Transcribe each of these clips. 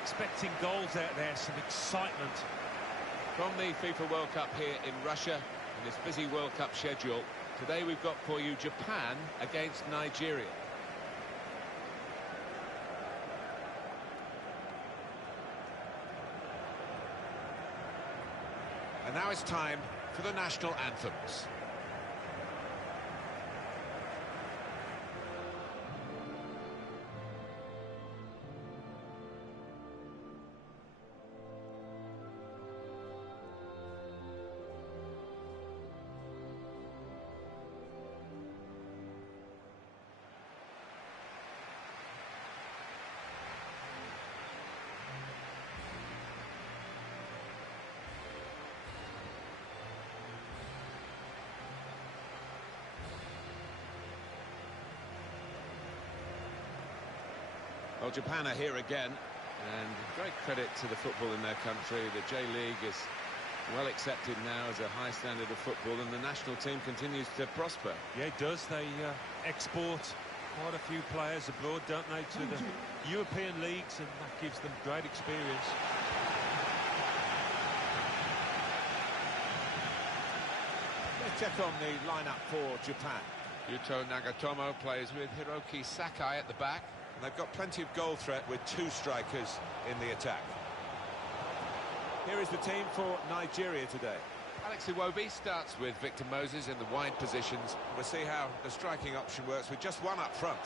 expecting goals out there, some excitement. From the FIFA World Cup here in Russia, in this busy World Cup schedule, today we've got for you Japan against Nigeria. And now it's time for the national anthems. Well, Japan are here again, and great credit to the football in their country. The J-League is well accepted now as a high standard of football, and the national team continues to prosper. Yeah, it does. They export quite a few players abroad, don't they, to the European leagues, and that gives them great experience. Let's check on the lineup for Japan. Yuto Nagatomo plays with Hiroki Sakai at the back. And they've got plenty of goal threat with two strikers in the attack. Here is the team for Nigeria today. Alex Iwobi starts with Victor Moses in the wide positions. We'll see how the striking option works with just one up front.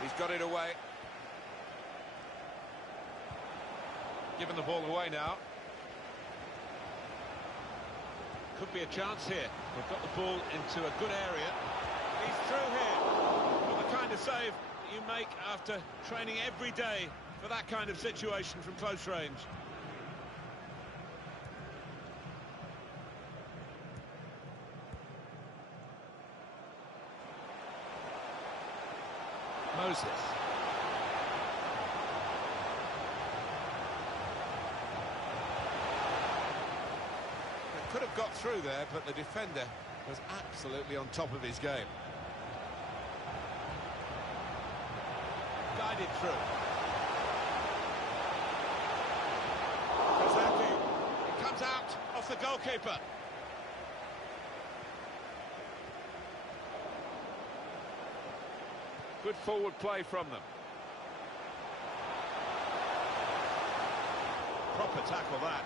He's got it away. Giving the ball away now. Could be a chance here. We've got the ball into a good area. He's through here. Well, the kind of save you make after training every day for that kind of situation from close range. Moses. They could have got through there, but the defender was absolutely on top of his game. Guided through. Kozaki. It comes out off the goalkeeper. Good forward play from them. Proper tackle that.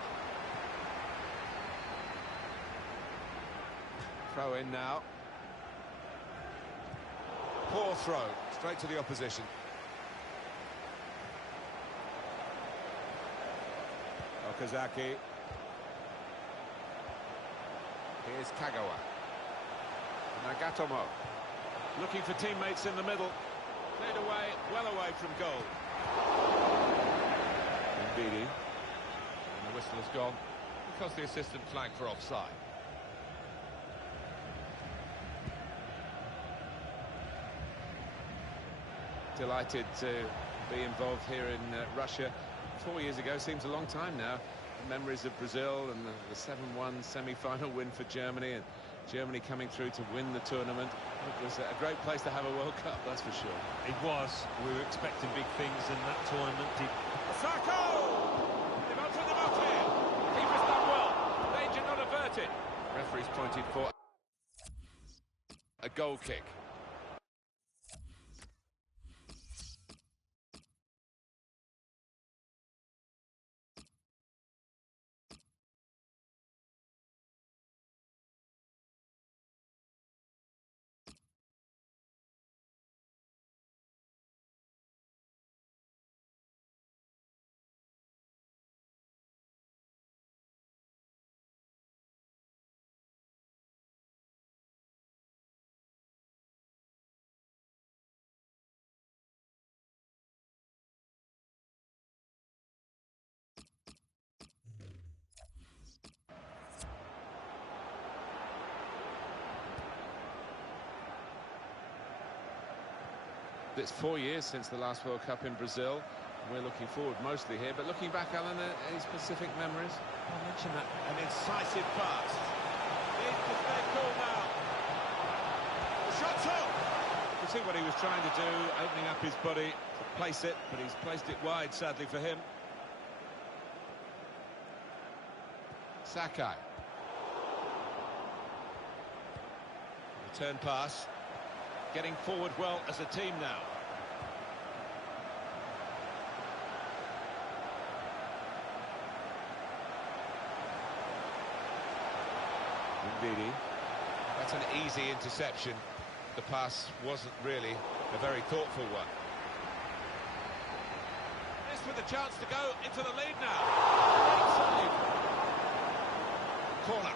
Throw in now. Poor throw, straight to the opposition. Okazaki. Here's Kagawa. Nagatomo. Looking for teammates in the middle. Cleared away, well away from goal. Mbidi. And the whistle has gone because the assistant flagged for offside. Delighted to be involved here in Russia. 4 years ago, seems a long time now. Memories of Brazil and the 7-1 semi-final win for Germany, and Germany coming through to win the tournament. It was a great place to have a World Cup, that's for sure. It was. We were expecting big things, and that tournament did. Osako! They've opened them up here. Keeper's done well. Danger not averted. Referee's pointed for a goal kick. It's 4 years since the last World Cup in Brazil. We're looking forward mostly here, but looking back, Alan, any specific memories? I mentioned that. An incisive pass. Here's the stay cool now. The shot's up! You can see what he was trying to do, opening up his body to place it, but he's placed it wide, sadly for him. Sakai. Return pass. Getting forward well as a team now. Ndidi. That's an easy interception. The pass wasn't really a very thoughtful one. This with a chance to go into the lead now. Great save. Corner.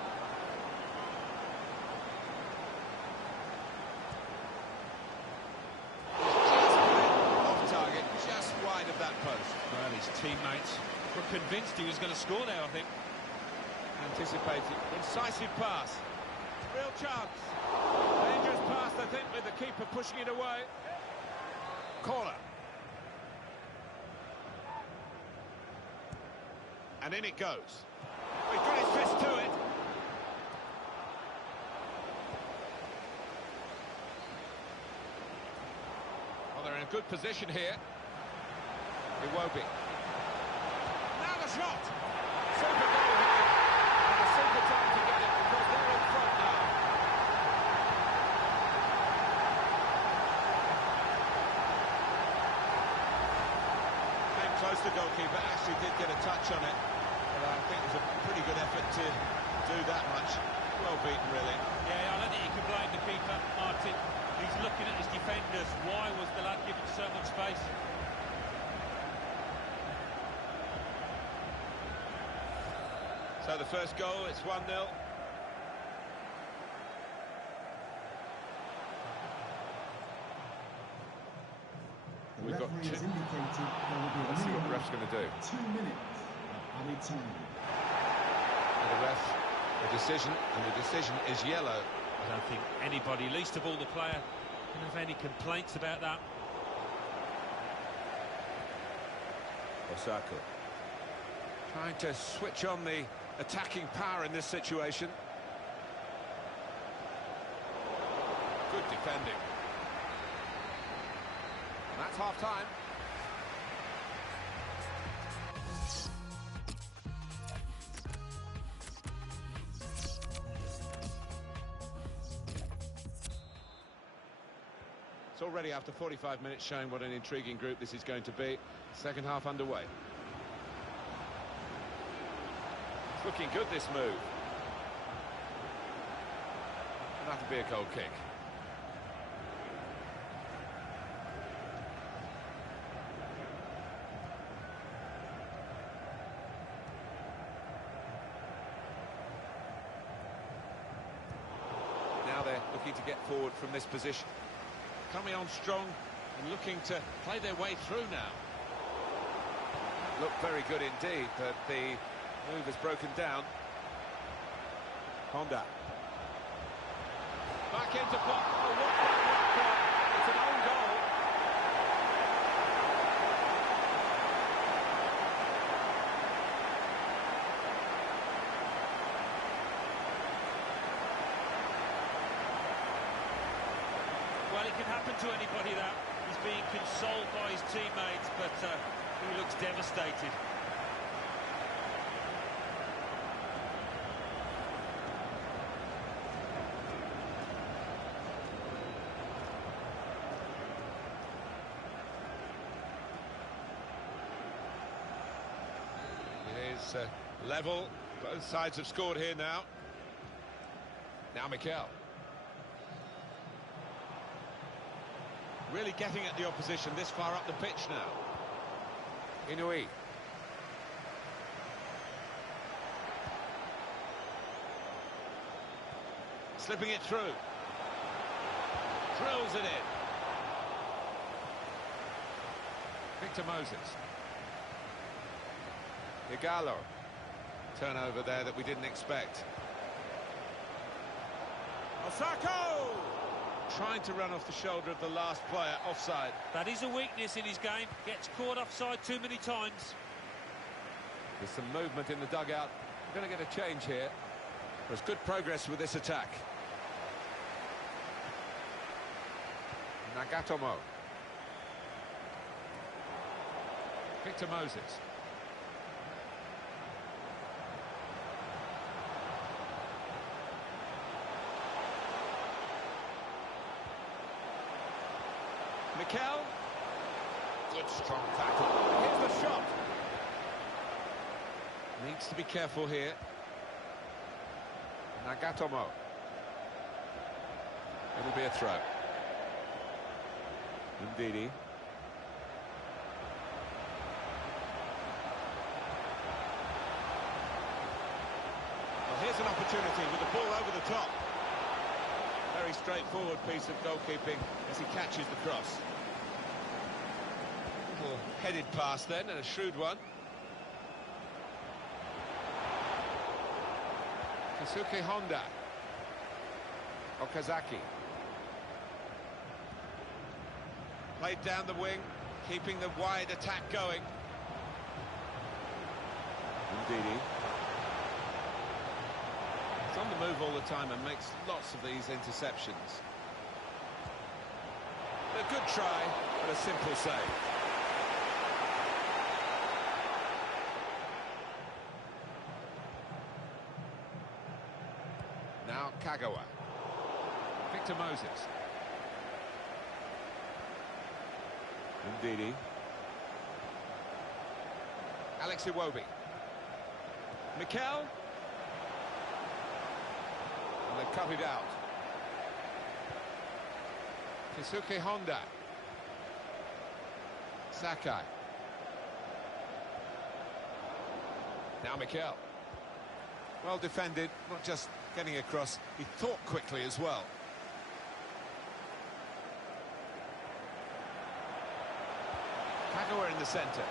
Off target, just wide of that post. Well, his teammates were convinced he was going to score there, I think. Anticipated, incisive pass. Real chance. Dangerous pass, I think, with the keeper pushing it away. Corner. And in it goes. He's got his fist to it. Well, they're in a good position here. Iwobi. Now the shot. Super goal here. And a super time to get it because they're in front now. Came close to goalkeeper, actually did get a touch on it. But I think it was a pretty good effort to do that much. Well beaten, really. Yeah, I don't think you can blame the keeper, Martin. He's looking at his defenders. Why was the lad given so much space? So the first goal, it's 1-0. We've got two. Let's see what the ref's going to do. 2 minutes of added time. The ref, the decision, and the decision is yellow. I don't think anybody, least of all the player, can have any complaints about that. Osako. Trying to switch on the attacking power in this situation. Good defending. And that's half-time. It's already after 45 minutes showing what an intriguing group this is going to be. Second half underway. It's looking good, this move. And that'll be a goal kick. Now they're looking to get forward from this position. Coming on strong and looking to play their way through now. Looked very good indeed, but the move has broken down. Honda. Back into block. Oh, what block. It's an own goal. Well, it can happen to anybody, that. He's being consoled by his teammates, but he looks devastated. It is level. Both sides have scored here now. Now Mikel. Really getting at the opposition this far up the pitch now. Inui. Slipping it through. Drills it in. Victor Moses. Igalo. Turnover there that we didn't expect. Osako! Trying to run off the shoulder of the last player, offside. That is a weakness in his game. Gets caught offside too many times. There's some movement in the dugout. We're going to get a change here. There's good progress with this attack. Nagatomo. Victor Moses. Mikel. Good strong tackle. Here's the shot. Needs to be careful here. Nagatomo. It'll be a throw. Ndidi. Well, here's an opportunity with the ball over the top. Very straightforward piece of goalkeeping as he catches the cross. Little headed pass then, and a shrewd one. Keisuke Honda. Okazaki. Played down the wing, keeping the wide attack going. Ndidi. He's on the move all the time and makes lots of these interceptions. A good try, but a simple save. Now Kagawa. Victor Moses. Ndidi. Alex Iwobi. Mikel. And they cut it out. Keisuke Honda. Sakai. Now Mikel. Well defended, not just getting across, he thought quickly as well. Kagawa in the centre.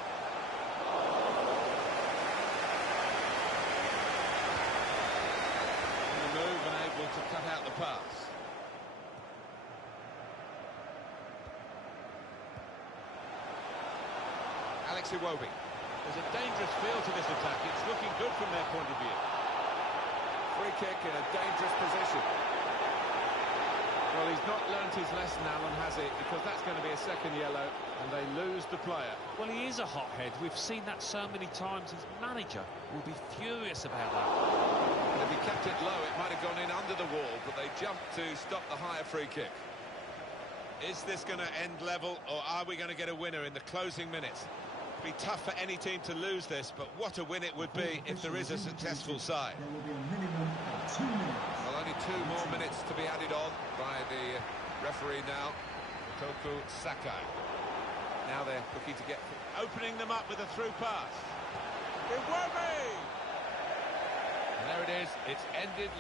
On the move and able to cut out the pass. Alex Iwobi. There's a dangerous feel to this attack. It's looking good from their point of view. Free kick in a dangerous position. Well, he's not learnt his lesson, Alan, has he? Because that's going to be a second yellow, and they lose the player. Well, he is a hothead. We've seen that so many times. His manager will be furious about that. And if he kept it low, it might have gone in under the wall, but they jumped to stop the higher free kick. Is this going to end level, or are we going to get a winner in the closing minutes? It'd be tough for any team to lose this, but what a win it would be if there is a successful side. There will be a minimum of 2 minutes. Well, only 2 more minutes to be added on by the referee now, Toku Sakai. Now they're looking to get... Opening them up with a through pass. Iwobi! And there it is, it's ended...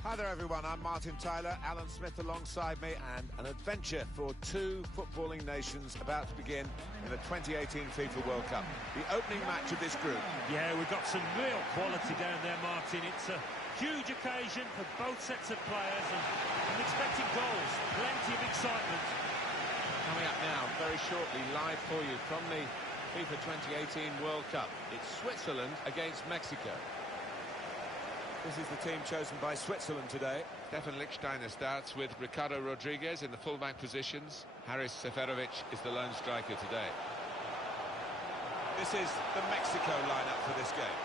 Hi there everyone, I'm Martin Tyler, Alan Smith alongside me, and an adventure for 2 footballing nations about to begin in the 2018 FIFA World Cup. The opening match of this group. Yeah, we've got some real quality down there, Martin. It's a huge occasion for both sets of players, and I'm expecting goals, plenty of excitement. Coming up now, very shortly, live for you from the FIFA 2018 World Cup. It's Switzerland against Mexico. This is the team chosen by Switzerland today. Stefan Lichtsteiner starts with Ricardo Rodriguez in the fullback positions. Haris Seferovic is the lone striker today. This is the Mexico lineup for this game.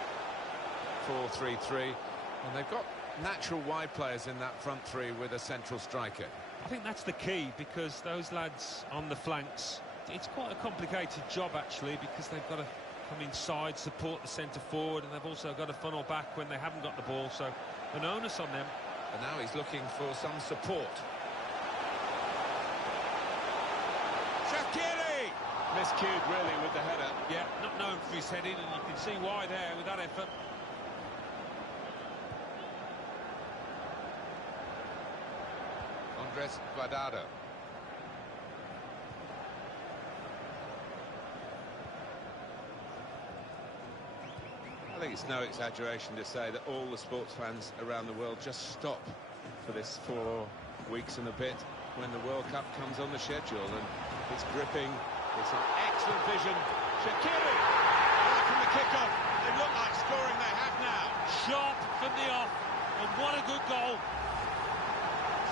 4-3-3, and they've got natural wide players in that front three with a central striker. I think that's the key, because those lads on the flanks, it's quite a complicated job actually, because they've got to come inside, support the centre forward, and they've also got to funnel back when they haven't got the ball, so an onus on them. And now he's looking for some support. Shaqiri! Miscued really with the header. Yeah, not known for his heading, and you can see why there with that effort. Andres Guardado. I think it's no exaggeration to say that all the sports fans around the world just stop for this 4 weeks and a bit when the World Cup comes on the schedule, and it's gripping. It's an excellent vision. Shaqiri! Right from the kickoff. They look like scoring. They have now. Sharp from the off, and what a good goal.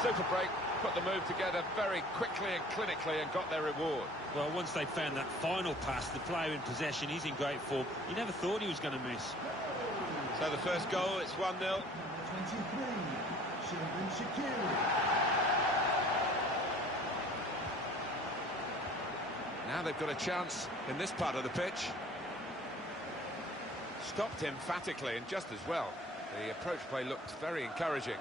Super break. Put the move together very quickly and clinically and got their reward. Well, once they found that final pass, the player in possession, he's in great form. You never thought he was going to miss. So the first goal, it's 1-0. 23, Xherdan Shaqiri. Now they've got a chance in this part of the pitch. Stopped emphatically and just as well. The approach play looked very encouraging.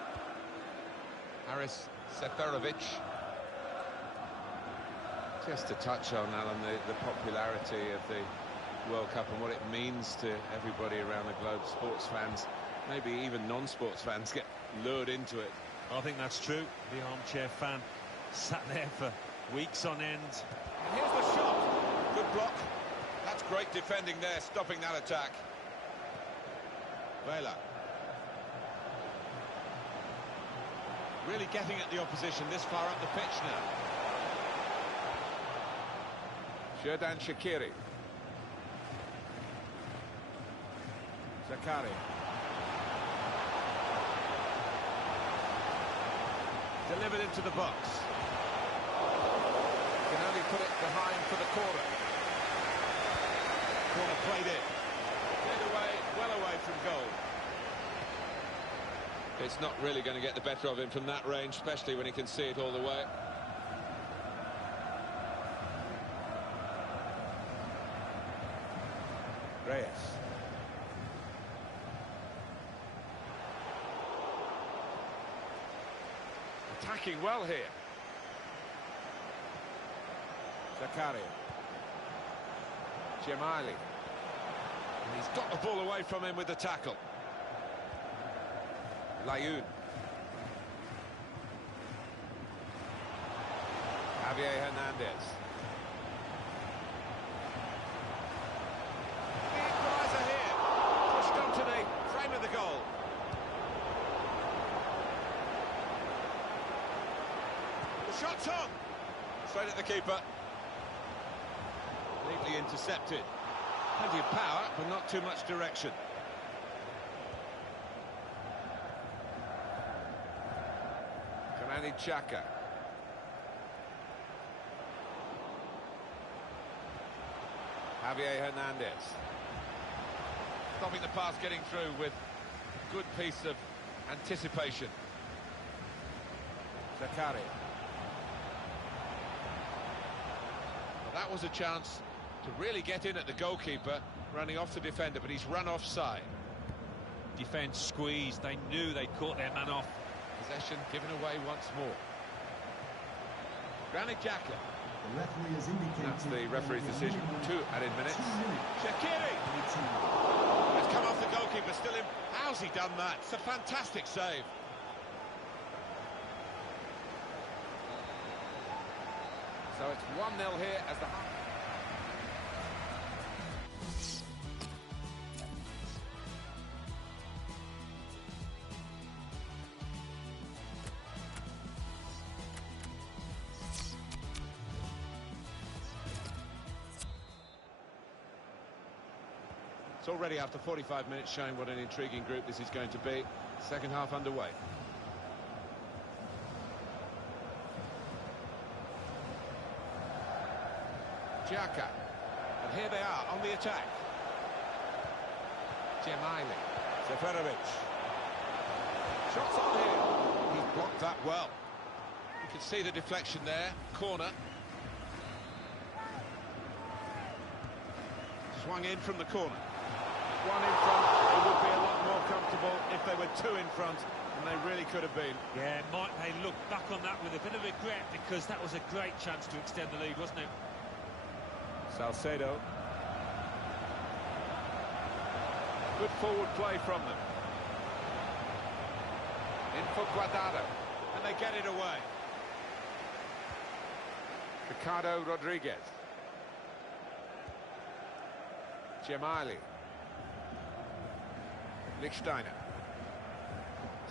Haris Seferovic. Just to touch on, Alan, the popularity of the World Cup and what it means to everybody around the globe. Sports fans, maybe even non-sports fans, get lured into it. I think that's true. The armchair fan sat there for weeks on end. And here's the shot. Good block. That's great defending there, stopping that attack. Vela. Really getting at the opposition this far up the pitch now. Xherdan Shaqiri. Zakari. Delivered into the box. Can only put it behind for the corner. Corner played in. Played away, well away from goal. It's not really going to get the better of him from that range, especially when he can see it all the way. Reyes. Attacking well here. Zakaria. Djemali. And he's got the ball away from him with the tackle. Layun. Javier Hernandez. The equaliser here. Pushed onto the frame of the goal. The shot's on. Straight at the keeper. Neatly intercepted. Plenty of power, but not too much direction. Granit Xhaka. Javier Hernandez. Stopping the pass getting through with a good piece of anticipation. Zakaria. Well, that was a chance to really get in at the goalkeeper, running off the defender, but he's run offside. Defence squeezed, they knew they caught their man off. Possession given away once more. Granit Xhaka. The referee has indicated That's the referee's decision. 2 added minutes. 2 minutes. Shaqiri! It's come off the goalkeeper, still in. How's he done that? It's a fantastic save. So it's 1-0 here as the... It's already after 45 minutes showing what an intriguing group this is going to be. Second half underway. Xhaka. And here they are on the attack. Gemayli. Seferovic. Shots on here. He's blocked that well. You can see the deflection there. Corner. Swung in from the corner. One in front, they would be a lot more comfortable if they were two in front, and they really could have been. Yeah, might they look back on that with a bit of regret, because that was a great chance to extend the lead, wasn't it? Salcedo. Good forward play from them. In for Guardado. And they get it away. Ricardo Rodriguez. Gemayli. Lichtsteiner.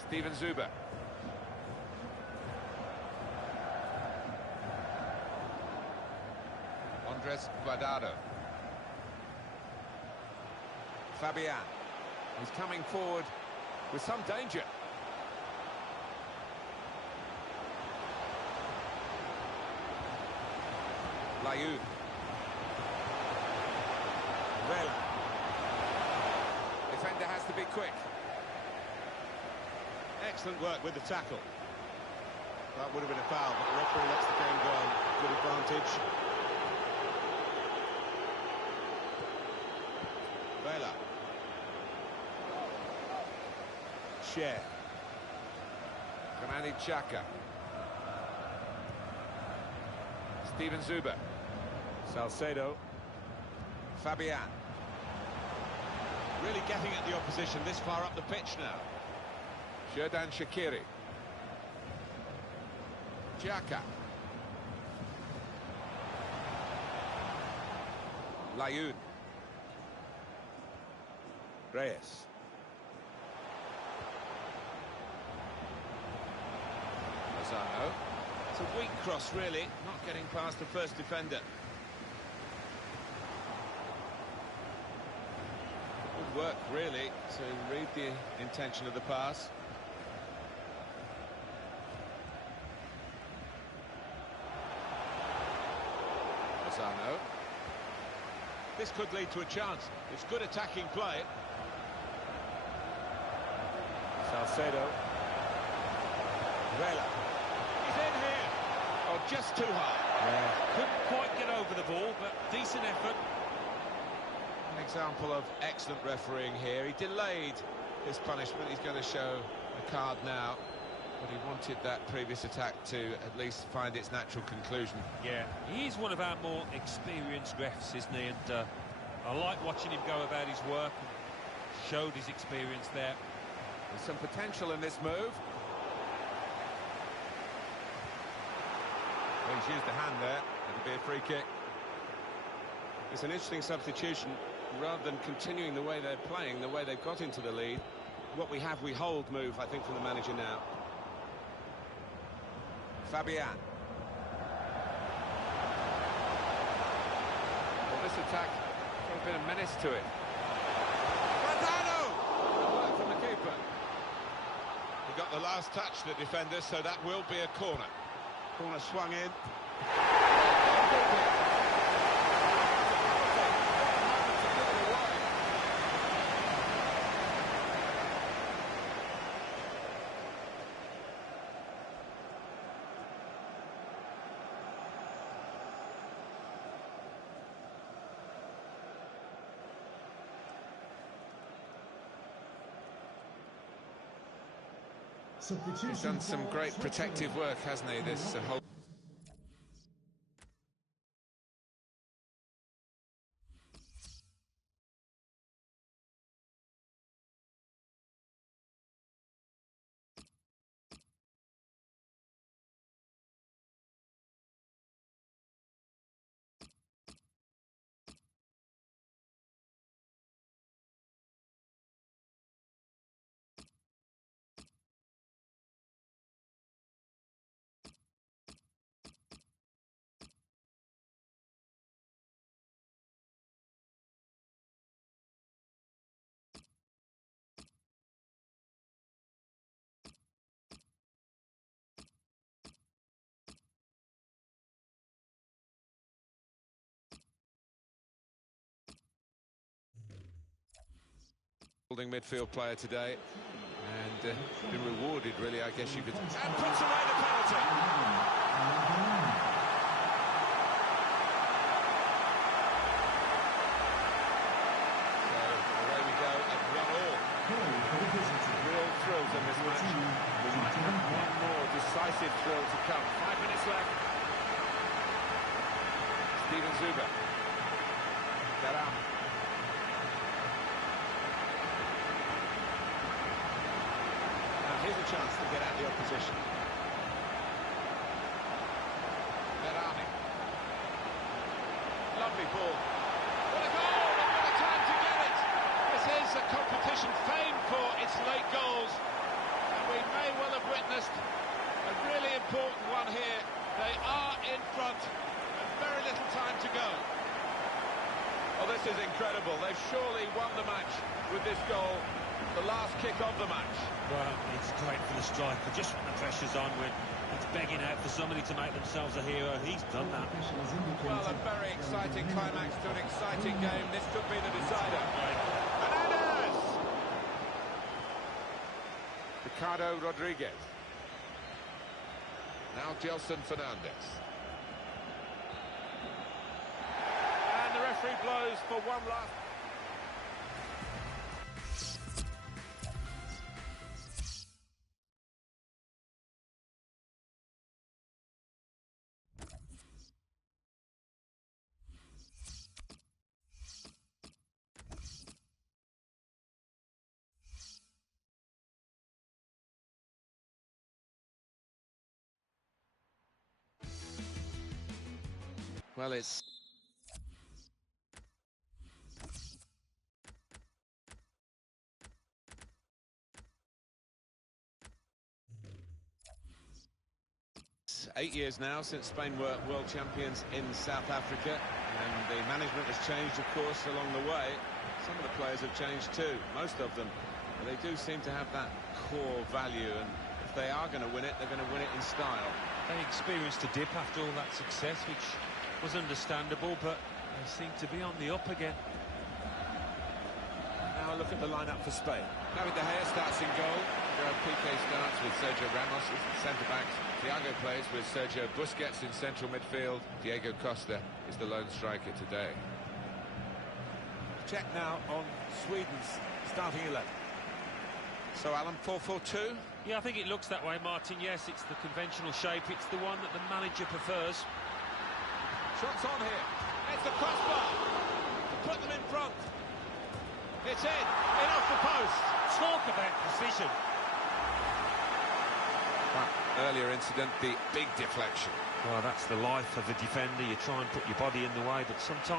Steven Zuber. Andres Guardado. Fabian. He's coming forward with some danger. Layun. Vela. Defender has to be quick. Excellent work with the tackle. That would have been a foul, but the referee lets the game go on. Good advantage. Vela. Cher. Granit Xhaka. Steven Zuber. Salcedo. Fabian. Really getting at the opposition this far up the pitch now. Xherdan Shaqiri. Xhaka. Layun. Reyes. Lozano. It's a weak cross, really, not getting past the first defender. Good work, really, to read the intention of the pass. Lozano. This could lead to a chance. It's good attacking play. Salcedo. Vela. He's in here. Oh, just too high. Yeah. Couldn't quite get over the ball, but decent effort. An example of excellent refereeing here. He delayed his punishment. He's going to show a card now. But he wanted that previous attack to at least find its natural conclusion. Yeah, he's one of our more experienced refs, isn't he? And I like watching him go about his work. And showed his experience there. There's some potential in this move. Well, he's used the hand there. It'll be a free kick. It's an interesting substitution. Rather than continuing the way they're playing, the way they've got into the lead, what we have, we hold move, I think, from the manager now. Fabian. Well, this attack got a bit of menace to it. Guardado! Work from the keeper. He got the last touch, the defender, so that will be a corner. Corner swung in. He's done some great protective work, hasn't he, this whole... Holding midfield player today, and been rewarded, really, I guess you could. And puts away the penalty. So away we go at 1-all. Real thrills in this match. We might have one more decisive thrill to come. 5 minutes left. Steven Zuber. Garami. Here's a chance to get at the opposition. Berami. Lovely ball. What a goal! And what a time to get it! This is a competition famed for its late goals. And we may well have witnessed a really important one here. They are in front and very little time to go. Oh, this is incredible. They've surely won the match with this goal. The last kick of the match. Well, it's great for the striker, just when the pressure's on, when it's begging out for somebody to make themselves a hero. He's done that. Well, a very exciting climax to an exciting game. This could be the decider. Fernandez! Ricardo Rodriguez. Now Gelson Fernandez. And the referee blows for one last... Well, it's... It's 8 years now since Spain were world champions in South Africa, and the management has changed, of course, along the way. Some of the players have changed too, most of them, but they do seem to have that core value, and if they are going to win it, they're going to win it in style. They experienced a dip after all that success, which was understandable, but they seem to be on the up again. Now a look at the lineup for Spain. David De Gea starts in goal. Gerard Piqué starts with Sergio Ramos as the centre-backs. Thiago plays with Sergio Busquets in central midfield. Diego Costa is the lone striker today. Check now on Sweden's starting 11. So, Alan, 4-4-2? Yeah, I think it looks that way, Martin. Yes, it's the conventional shape. It's the one that the manager prefers. Shots on here. It's the crossbar to put them in front. It's in off the post. Talk about precision. That earlier incident, the big deflection. Well, that's the life of a defender. You try and put your body in the way, but sometimes...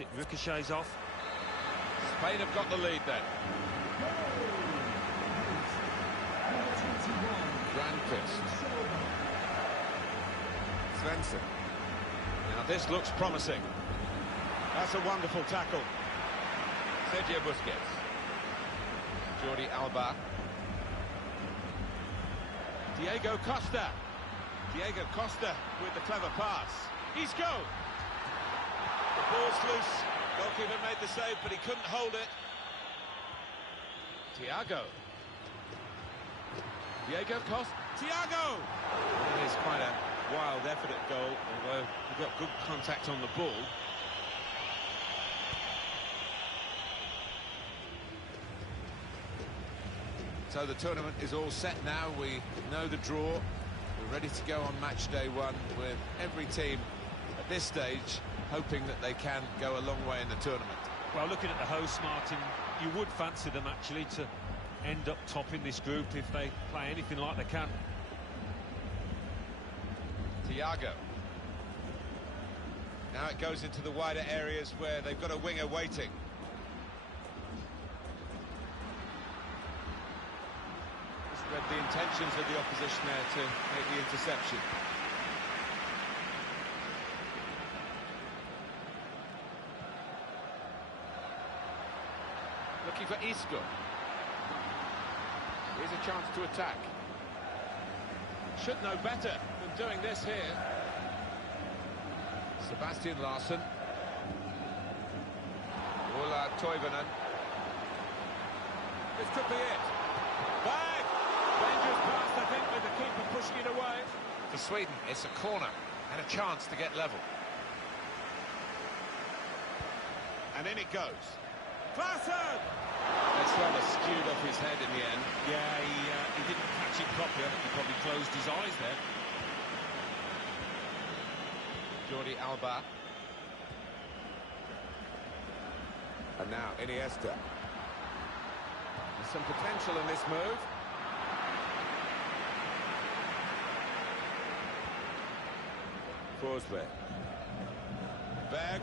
It ricochets off. Spain have got the lead then. Grandquist. Svensson. Now this looks promising. That's a wonderful tackle. Sergio Busquets. Jordi Alba. Diego Costa. Diego Costa with the clever pass. He's goal. The ball's loose. Goalkeeper made the save, but he couldn't hold it. Thiago. Diego Costa. Thiago! Well, it's quite a wild effort at goal, although he got good contact on the ball. So the tournament is all set now. We know the draw. We're ready to go on match day one with every team at this stage hoping that they can go a long way in the tournament. Well, looking at the hosts, Martin, you would fancy them actually to end up top in this group if they play anything like they can. Thiago. Now it goes into the wider areas where they've got a winger waiting. Just read the intentions of the opposition there to make the interception. Looking for Isco. Here's a chance to attack. Should know better than doing this here. Sebastian Larsson. Ola Toivonen. This could be it. Bang! Dangerous pass, I think, with the keeper pushing it away. For Sweden, it's a corner and a chance to get level. And in it goes. Klassen! It's rather skewed off his head in the end. Yeah, he didn't catch it properly. I think he probably closed his eyes there. Jordi Alba. And now Iniesta. There's some potential in this move. Forsberg. Berg.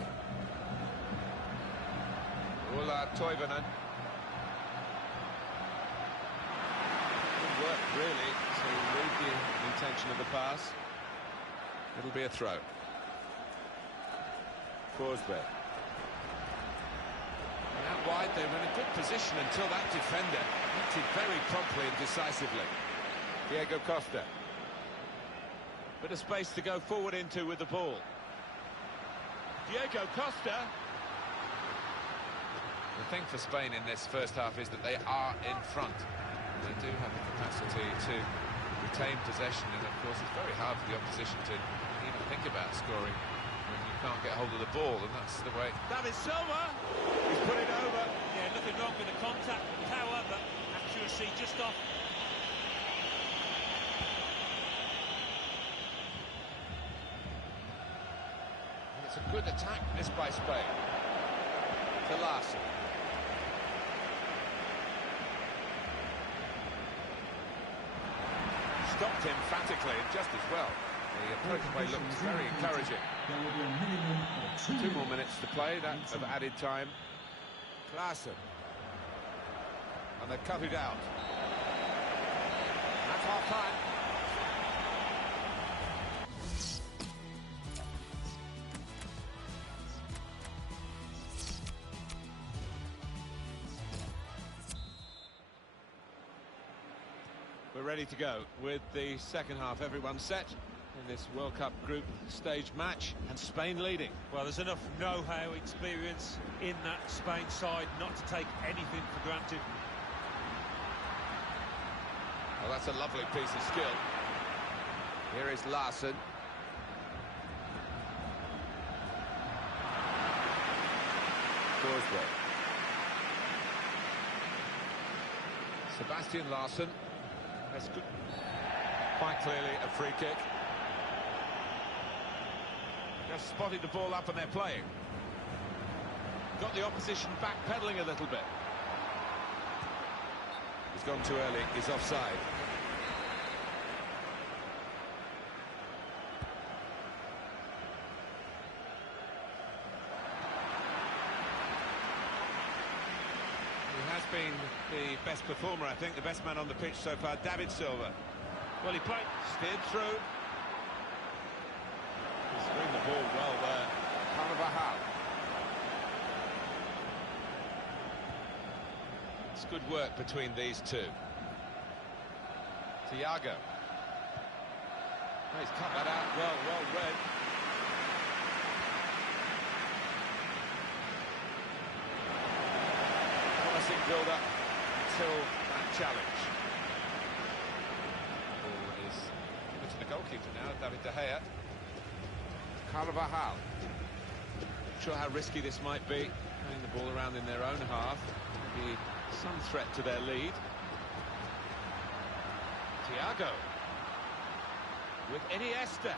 Ola Toivonen. Good work, really, to read the intention of the pass. It'll be a throw. Forsberg. And out wide, they were in a good position until that defender acted very promptly and decisively. Diego Costa. Bit of space to go forward into with the ball. Diego Costa. The thing for Spain in this first half is that they are in front. They do have the capacity to retain possession, and of course it's very hard for the opposition to even think about scoring when you can't get hold of the ball, and that's the way. David Silva! He's put it over. Yeah, nothing wrong with the contact, the power, but accuracy just off. And it's a good attack, this by Spain. To Larsson. Stopped emphatically and just as well. The approach play looks very encouraging. 2 more minutes to play, that of added time. Klassen. And they've cut it out. That's half time. We're ready to go with the second half. Everyone's set in this World Cup group stage match, and Spain leading. Well, there's enough know-how, experience in that Spain side not to take anything for granted. Well, that's a lovely piece of skill. Here is Larsson. Forsberg. Sebastian Larsson. That's good. Quite clearly a free kick. Just spotted the ball up and they're playing. Got the opposition backpedaling a little bit. He's gone too early, he's offside. He has been the best performer, I think, the best man on the pitch so far, David Silva. Well, he played, steered through. He's doing the ball well there. Carvajal. It's good work between these two. Thiago. Oh, he's cut that out well read. Promising build-up until that challenge. Ball is given to the goalkeeper now, David De Gea. Carvajal. Not sure how risky this might be, having the ball around in their own half. Maybe some threat to their lead. Thiago with Iniesta.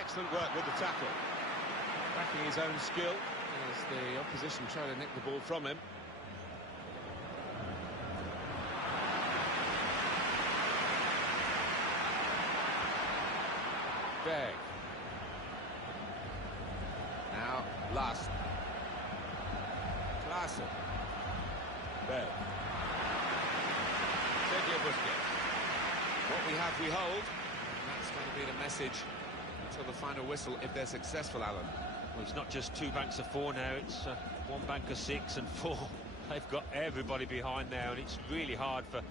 Excellent work with the tackle. Backing his own skill as the opposition try to nick the ball from him. Berg. Now, Last. Klaassen. Berg. Sergio Busquets. What we have, we hold. And that's going to be the message until the final whistle, if they're successful, Alan. Well, it's not just two banks of four now, it's one bank of six and four. They've got everybody behind now, and it's really hard for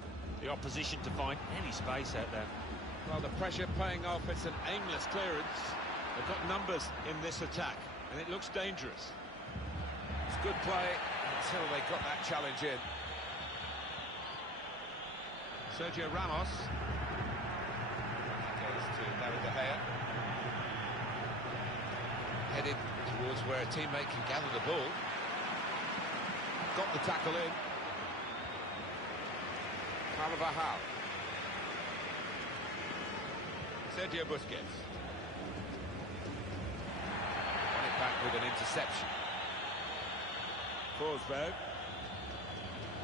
the opposition to find any space out there. Well, the pressure paying off. It's an aimless clearance. They've got numbers in this attack, and it looks dangerous. It's good play until they got that challenge in. Sergio Ramos. Goes to David De Gea. Headed towards where a teammate can gather the ball. Got the tackle in. Carvajal. Sergio Busquets. Won it back with an interception. Forsberg.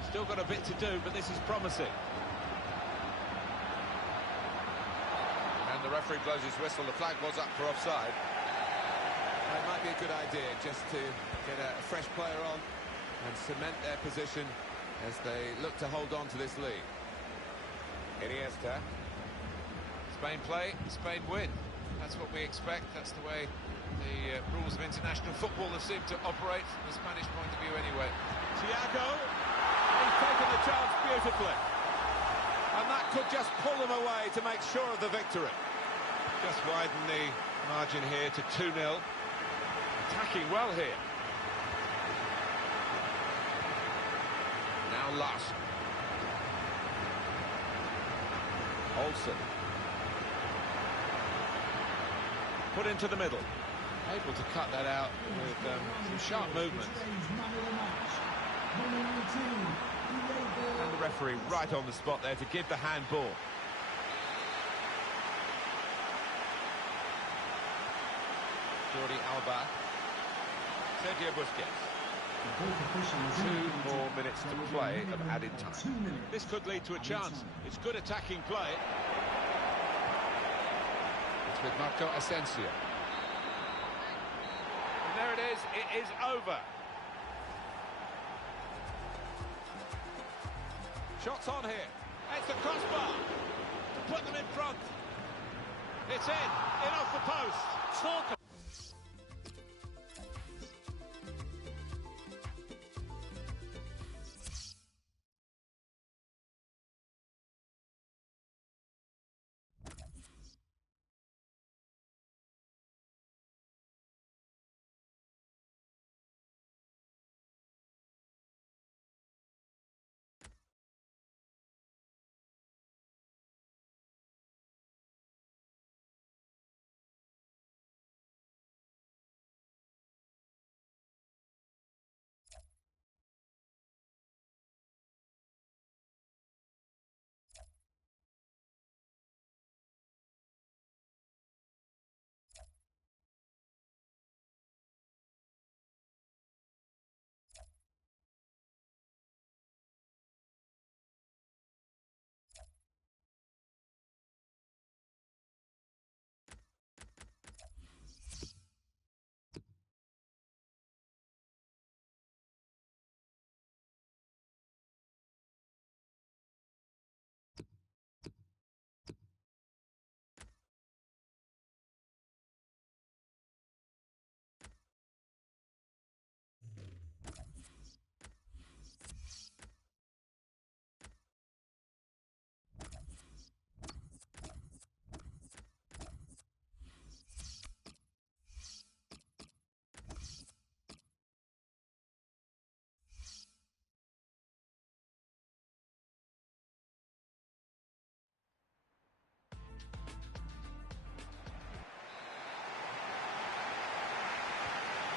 Still got a bit to do, but this is promising. And the referee blows his whistle. The flag was up for offside. It might be a good idea just to get a fresh player on and cement their position as they look to hold on to this lead. Iniesta. Spain play, Spain win. That's what we expect. That's the way the rules of international football have seemed to operate from the Spanish point of view anyway. Thiago, he's taken the chance beautifully. And that could just pull them away to make sure of the victory. Just widen the margin here to 2-0. Attacking well here. Now Last. Olsen. Put into the middle. Able to cut that out with some sharp movement. And the referee right on the spot there to give the handball. Jordi Alba. Sergio Busquets. 2 more minutes to play of added time. This could lead to a chance. It's good attacking play. It's with Marco Asensio. And there it is. It is over. Shots on here. It's the crossbar to put them in front. It's in off the post. Talk.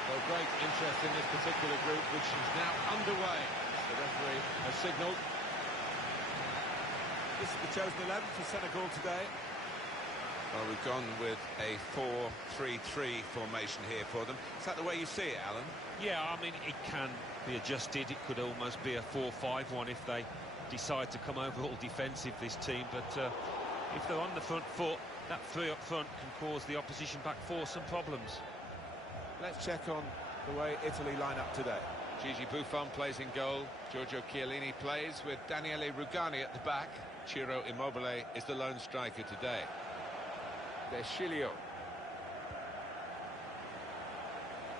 Well, great interest in this particular group, which is now underway. The referee has signalled. This is the chosen 11 for Senegal today. Well, we've gone with a 4-3-3 formation here for them. Is that the way you see it, Alan? Yeah, I mean, it can be adjusted. It could almost be a 4-5-1 if they decide to come over all defensive, this team. But if they're on the front foot, that three up front can cause the opposition back four some problems. Let's check on the way Italy line up today. Gigi Buffon plays in goal. Giorgio Chiellini plays with Daniele Rugani at the back. Ciro Immobile is the lone striker today. De Sciglio.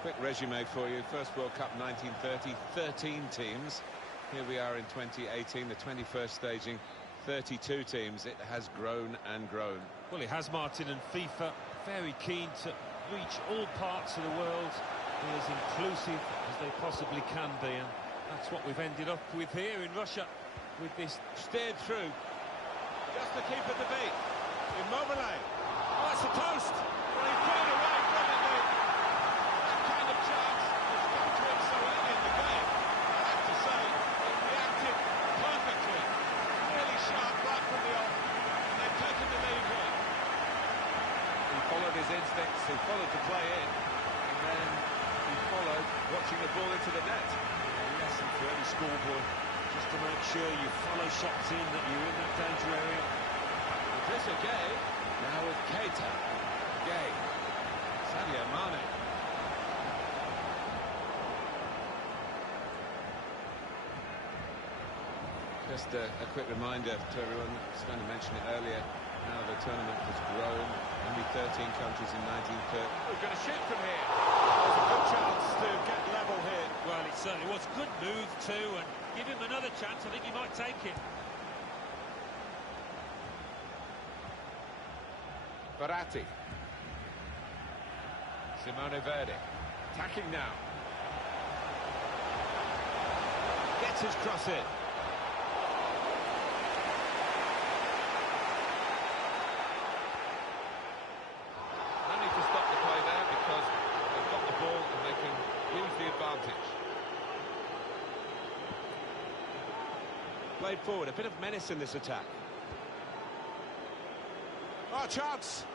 Quick resume for you. First World Cup 1930, 13 teams. Here we are in 2018, the 21st staging, 32 teams. It has grown and grown. Well, it has, Martin, and FIFA very keen to reach all parts of the world, be as inclusive as they possibly can be, and that's what we've ended up with here in Russia, with this steered through. Just the keeper to beat. Immobile. Oh, it's a post. Well, he put it away brilliantly. That kind of chance has come to him so early in the game. I have to say, he reacted perfectly. Really sharp right from the off. And they've taken the lead here. He followed his instincts. He followed the play in. And then he followed watching the ball into the net. A lesson for any schoolboy, just to make sure you follow shots in, that you're in that danger area. Idrissa Gueye, now with Keita. Gueye. Sadio Mane. Just a quick reminder to everyone, I was going to mention it earlier, how the tournament has grown. Only 13 countries in 1930. We're going to shoot from here. There's a good chance to get level here. Well, it certainly was. Good move too, and give him another chance. I think he might take it. Verratti. Simone Verdi. Attacking now. Gets his cross in. No need to stop the play there because they've got the ball and they can use the advantage. Played forward, a bit of menace in this attack. Oh, chance!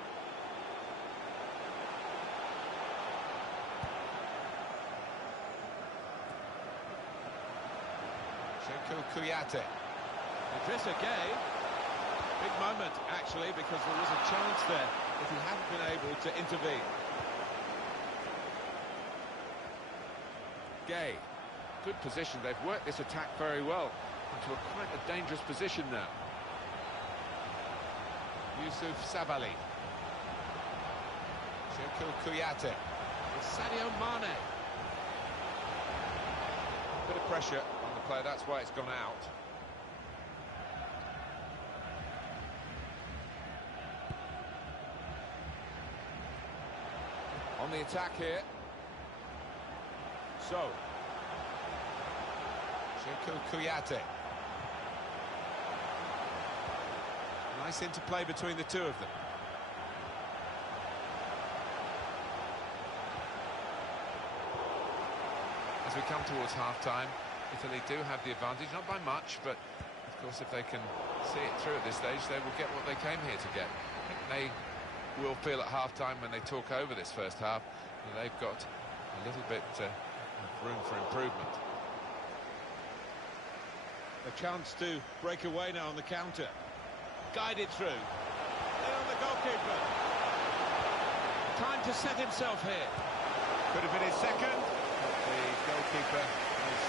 Cheikhou Kouyaté. Idrissa Gueye. Big moment, actually, because there was a chance there if he hadn't been able to intervene. Gueye. Good position. They've worked this attack very well into quite a dangerous position now. Youssouf Sabaly. Cheikhou Kouyaté. It's Sadio Mane. Bit of pressure on the play, that's why it's gone out. On the attack here. So. Cheikhou Kouyaté. Nice interplay between the two of them. As we come towards half-time, Italy do have the advantage, not by much, but of course if they can see it through at this stage, they will get what they came here to get. I think they will feel at half-time when they talk over this first half that they've got a little bit of room for improvement. A chance to break away now on the counter. Guided through. In on the goalkeeper. Time to set himself here. Could have been his second. But the goalkeeper has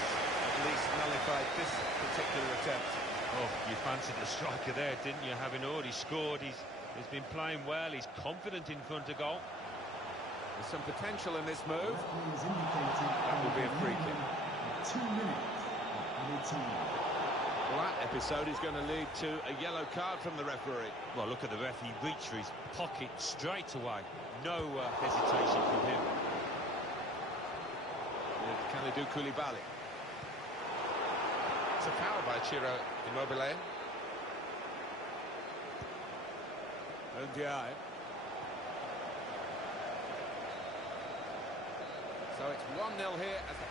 at least nullified this particular attempt. Oh, you fancied the striker there, didn't you? Having already scored, he's been playing well. He's confident in front of goal. There's some potential in this move. That will be a free kick. 2 minutes. Well, that episode is going to lead to a yellow card from the referee. Well, look at the ref. He reached for his pocket straight away. No hesitation from him. Kalidou Koulibaly. It's a foul by Ciro Immobile. Ndiaye. So it's 1-0 here as the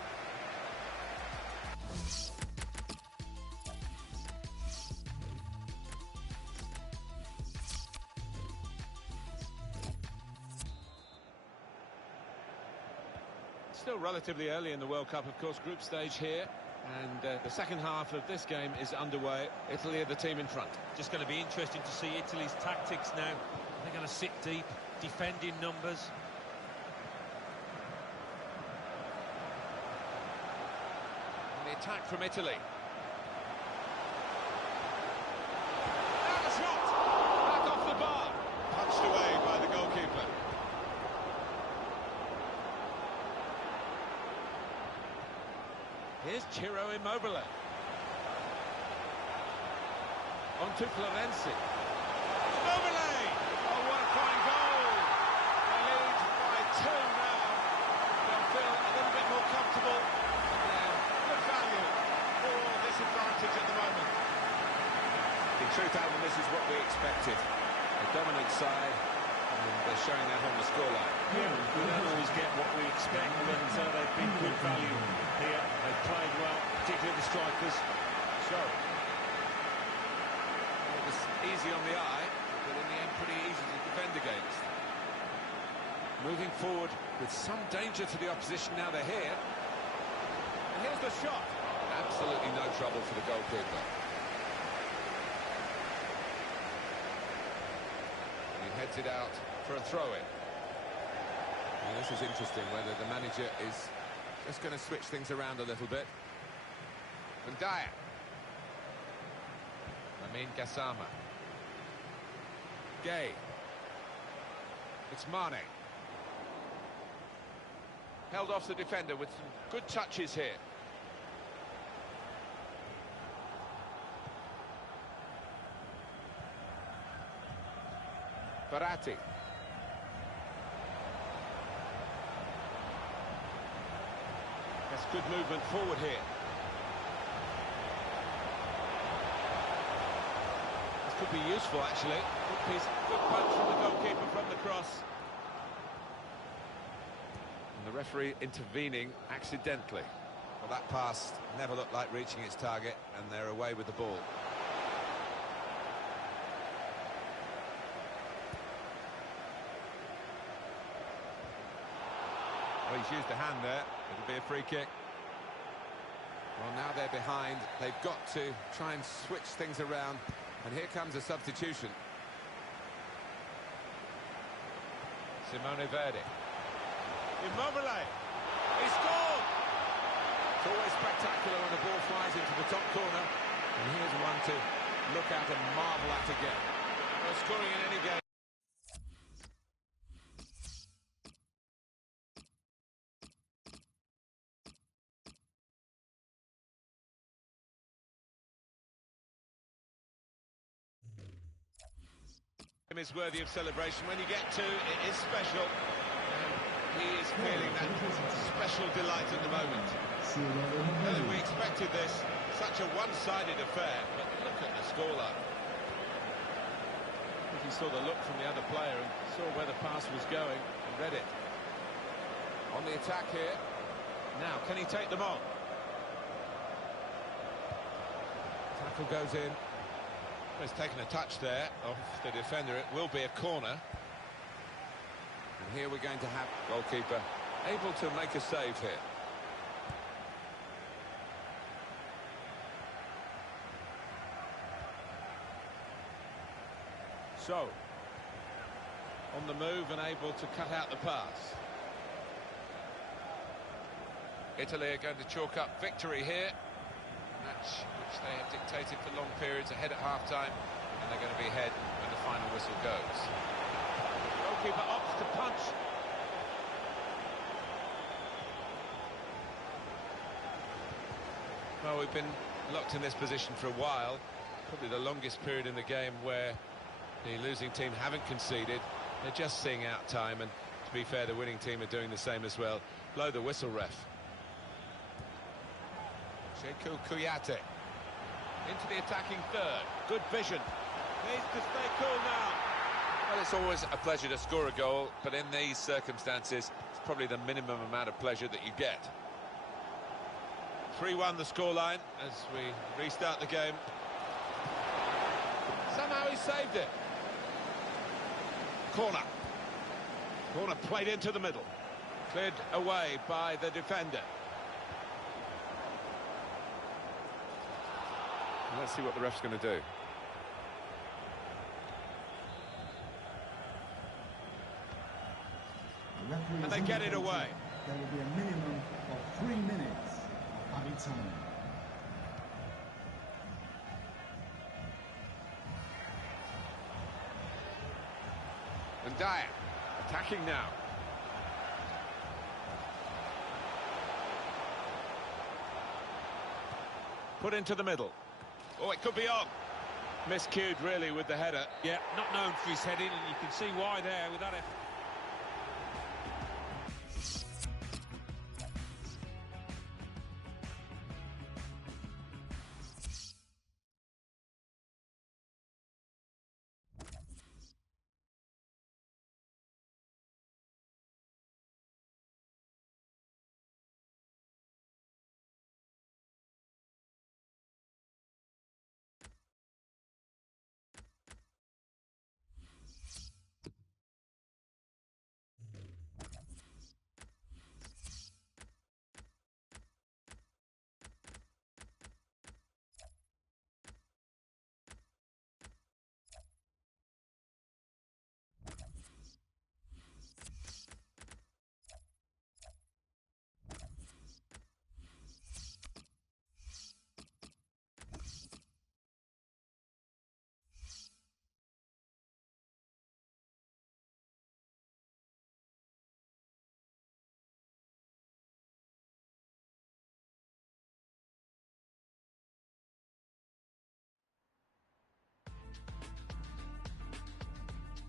still relatively early in the World Cup, of course, group stage here. And the second half of this game is underway. Italy are the team in front. Just going to be interesting to see Italy's tactics now. They're going to sit deep, defend in numbers. And the attack from Italy. Now the shot! Back off the bar. Punched away by the goalkeeper. Here's Ciro Immobile. On to Florenzi. Immobile! Oh, what a fine goal! They lead by 2 now. They'll feel a little bit more comfortable. Good value for disadvantage at the moment. In truth, Alan, this is what we expected. A dominant side, and they're showing that on the scoreline. Yeah, we don't always get what we expect, but they've been good value here. They've played well, particularly the strikers. So, it was easy on the eye, but in the end pretty easy to defend against. Moving forward with some danger to the opposition now they're here. And here's the shot. Absolutely no trouble for the goalkeeper. And he heads it out for a throw-in. This is interesting, whether the manager is just going to switch things around a little bit. And Dyer. Amin Gassama. Gay. It's Mane. Held off the defender with some good touches here. Verratti. That's good movement forward here. This could be useful, actually. Good piece, good punch from the goalkeeper from the cross. And the referee intervening accidentally. Well, that pass never looked like reaching its target, and they're away with the ball. Well, he's used the hand there. It'll be a free kick. Well, now they're behind. They've got to try and switch things around. And here comes a substitution. Simone Verdi. Immobile. He scored! It's always spectacular when the ball flies into the top corner. And here's one to look at and marvel at again. Well, scoring in any game. Is worthy of celebration. When you get to, it is special. He is feeling that special delight at the moment. I don't think we expected this, such a one-sided affair, but look at the scoreline. I think he saw the look from the other player and saw where the pass was going and read it. On the attack here. Now, can he take them on? Tackle goes in. He's taken a touch there off the defender. It will be a corner. And here we're going to have goalkeeper able to make a save here. So, on the move and able to cut out the pass. Italy are going to chalk up victory here. Match which they have dictated for long periods, ahead at half-time, and they're going to be ahead when the final whistle goes. Goalkeeper opts to punch. Well, we've been locked in this position for a while, probably the longest period in the game where the losing team haven't conceded. They're just seeing out time, and to be fair, the winning team are doing the same as well. Blow the whistle, ref. Cheikhou Kouyaté into the attacking third. Good vision. Needs to stay cool now. Well, it's always a pleasure to score a goal, but in these circumstances, it's probably the minimum amount of pleasure that you get. 3-1 the scoreline as we restart the game. Somehow he saved it. Corner. Corner played into the middle. Cleared away by the defender. Let's see what the ref's going to do. And they get it away. There will be a minimum of 3 minutes of added time. And Dyer attacking now. Put into the middle. Oh, it could be on. Miscued, really, with the header. Yeah, not known for his heading, and you can see why there with that effort.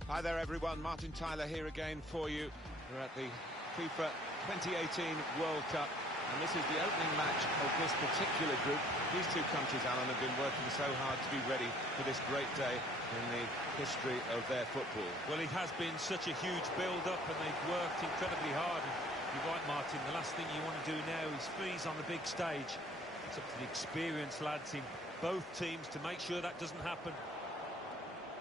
Hi there everyone, Martin Tyler here again for you. We're at the FIFA 2018 World Cup, and this is the opening match of this particular group. These two countries, Alan, have been working so hard to be ready for this great day in the history of their football. Well, it has been such a huge build-up, and they've worked incredibly hard. And you're right, Martin, the last thing you want to do now is freeze on the big stage. It's up to the experienced lads in both teams to make sure that doesn't happen.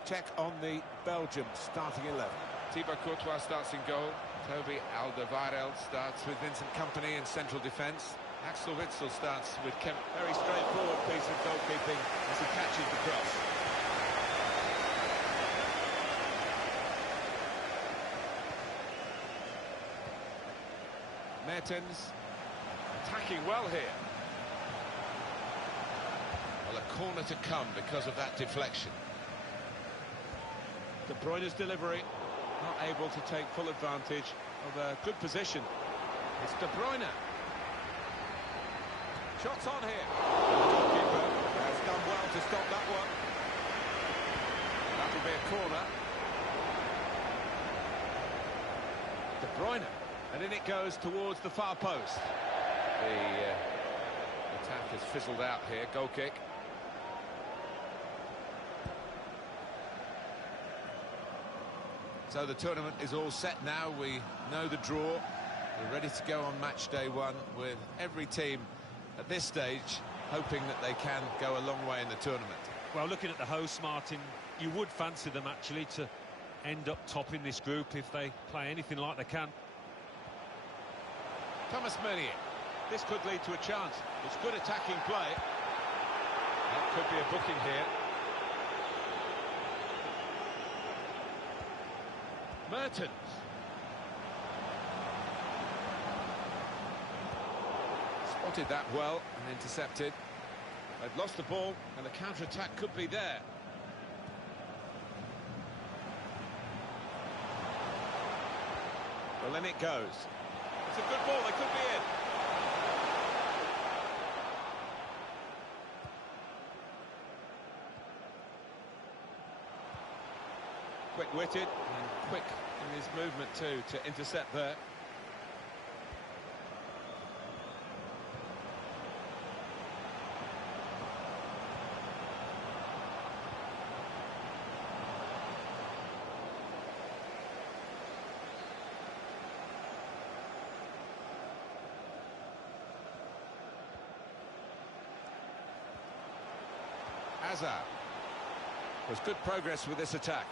Check on the Belgium starting 11. Thibaut Courtois starts in goal. Toby Alderweireld starts with Vincent Kompany in central defence. Axel Witsel starts with Kemp. Very straightforward piece of goalkeeping as he catches the cross. Mertens attacking well here. Well, a corner to come because of that deflection. De Bruyne's delivery, not able to take full advantage of a good position. It's De Bruyne. Shots on here. The goalkeeper has done well to stop that one. That'll be a corner. De Bruyne. And in it goes towards the far post. The attack has fizzled out here. Goal kick. So the tournament is all set now. We know the draw. We're ready to go on match day one with every team at this stage hoping that they can go a long way in the tournament. Well, looking at the hosts, Martin, you would fancy them actually to end up top in this group if they play anything like they can. Thomas Meunier. This could lead to a chance. It's good attacking play. That could be a booking here. Mertens. Spotted that well and intercepted. They've lost the ball and the counter-attack could be there. Well, in it goes. It's a good ball, they could be in. Quick-witted and quick in his movement too to intercept there. Hazard. There's good progress with this attack.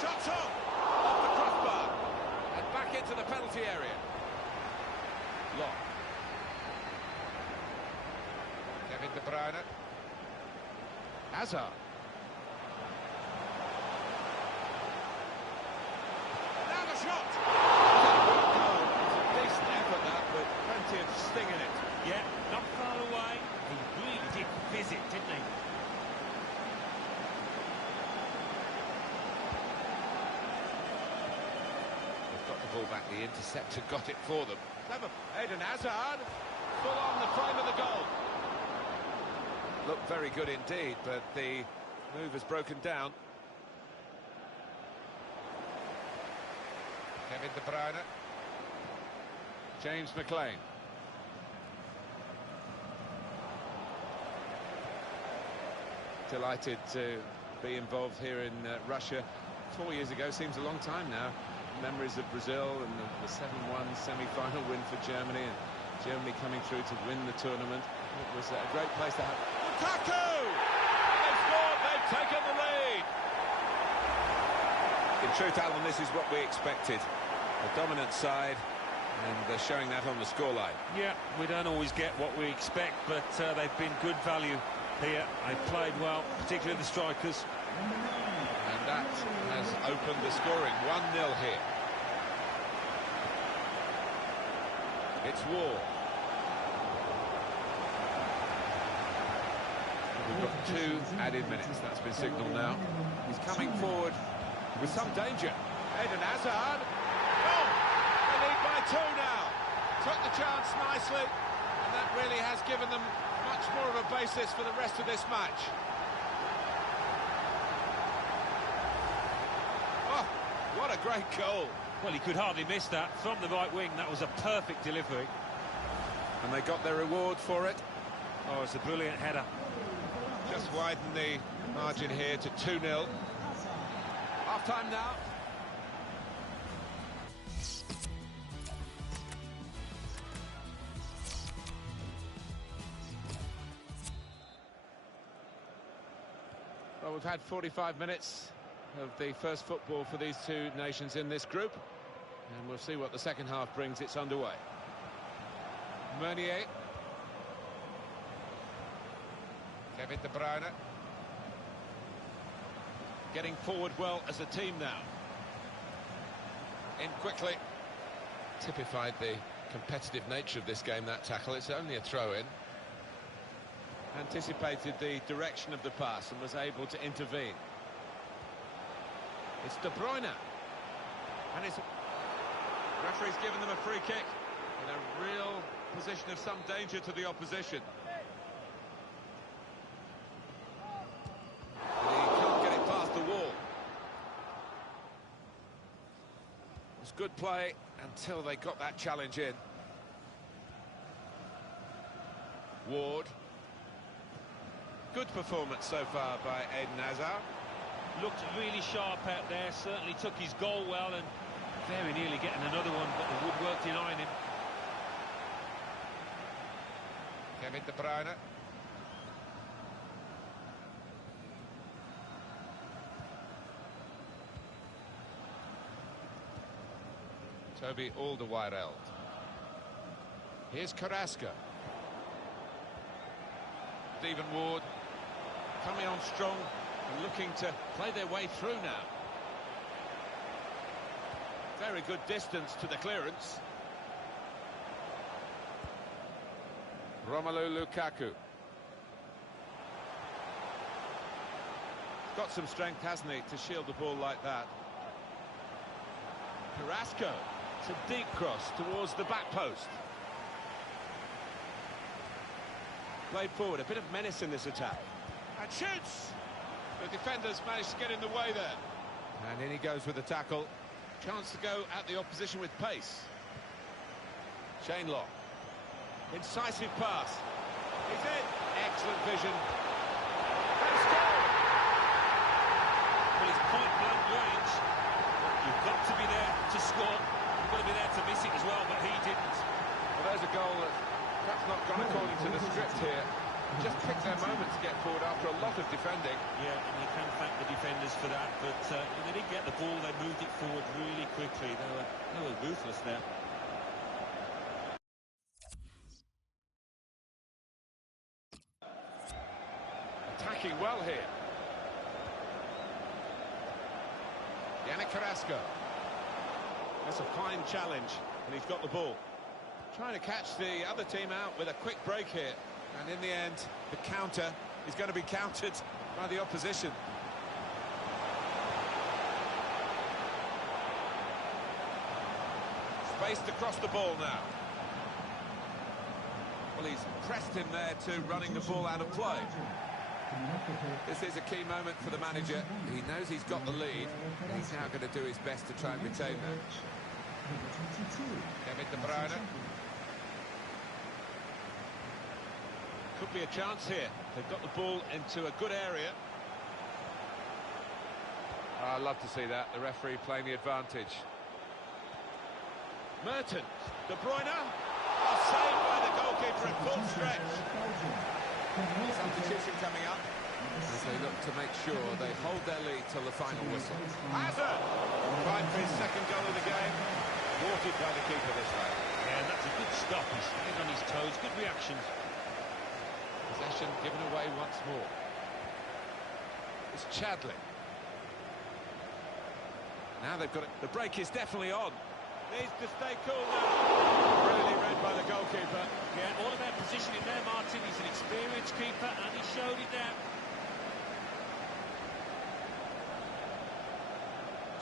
Shots on! Back into the penalty area. Lock. Kevin De Bruyne. Hazard. Now the shot! It's a decent effort that, with plenty of sting in it. Yeah, not far away. He really did visit, didn't he? They've got the ball back, the interceptor got it for them. Clever. Eden Hazard, full on the frame of the goal. Looked very good indeed, but the move has broken down. Kevin De Bruyne. James McLean. Delighted to be involved here in Russia. 4 years ago, seems a long time now. Memories of Brazil and the 7-1 semi-final win for Germany, and Germany coming through to win the tournament. It was a great place to have. Lukaku! They've scored, they've taken the lead! In truth, Alan, this is what we expected. A dominant side, and they're showing that on the scoreline. Yeah, we don't always get what we expect, but they've been good value here. They've played well, particularly the strikers. And that has opened the scoring. 1-0 here. It's Ward. We've got 2 added minutes. That's been signalled now. He's coming forward with some danger. Eden Hazard. Oh! They lead by 2 now. Took the chance nicely, and that really has given them much more of a basis for the rest of this match. Oh, what a great goal. Well, he could hardly miss that. From the right wing, that was a perfect delivery. And they got their reward for it. Oh, it's a brilliant header. Just widen the margin here to 2-0. Half-time now. Well, we've had 45 minutes of the first football for these two nations in this group, and we'll see what the second half brings. It's underway. Meunier. Kevin De Bruyne. Getting forward well as a team now. In quickly. Typified the competitive nature of this game, that tackle. It's only a throw-in. Anticipated the direction of the pass and was able to intervene. It's De Bruyne. And the referee's given them a free kick in a real position of some danger to the opposition. He can't get it past the wall. It was good play until they got that challenge in. Ward. Good performance so far by Eden Hazard. Looked really sharp out there, certainly took his goal well, and very nearly getting another one, but the woodwork denying him. Kevin De Bruyne. Toby Alderweireld. Here's Carrasco. Stephen Ward coming on strong and looking to play their way through now. Very good distance to the clearance. Romelu Lukaku. Got some strength, hasn't he, to shield the ball like that. Carrasco. It's a deep cross towards the back post. Played forward, a bit of menace in this attack. And shoots! The defenders managed to get in the way there. And in he goes with the tackle. Chance to go at the opposition with pace. Shane Long. Incisive pass. He's in. Excellent vision. And score! Well, it's point-blank range. You've got to be there to score. You've got to be there to miss it as well, but he didn't. Well, there's a goal that perhaps not gone according to the script here. just picked their moment to get forward after a lot of defending. Yeah, and you can thank the defenders for that, but when they didn't get the ball, they moved it forward really quickly. They were ruthless there. Attacking well here. Yannick Carrasco. That's a fine challenge, and he's got the ball. Trying to catch the other team out with a quick break here. And in the end, the counter is going to be countered by the opposition. Spaced across the ball now. Well, he's pressed him there to running the ball out of play. This is a key moment for the manager. He knows he's got the lead, and he's now going to do his best to try and retain that. Kevin De Bruyne. Could be a chance here. They've got the ball into a good area. I love to see that. The referee playing the advantage. Mertens. De Bruyne. Oh, saved by the goalkeeper at full stretch. Substitution coming up as they look to make sure they hold their lead till the final whistle. Hazard! Right for his second goal of the game. Thwarted by the keeper this time. Yeah, and that's a good stop. He's staying on his toes. Good reactions. Possession given away once more. It's Chadli. Now they've got it. The break is definitely on. Needs to stay cool now. Really read by the goalkeeper. Yeah, all about positioning there, Martin. He's an experienced keeper, and he showed it there.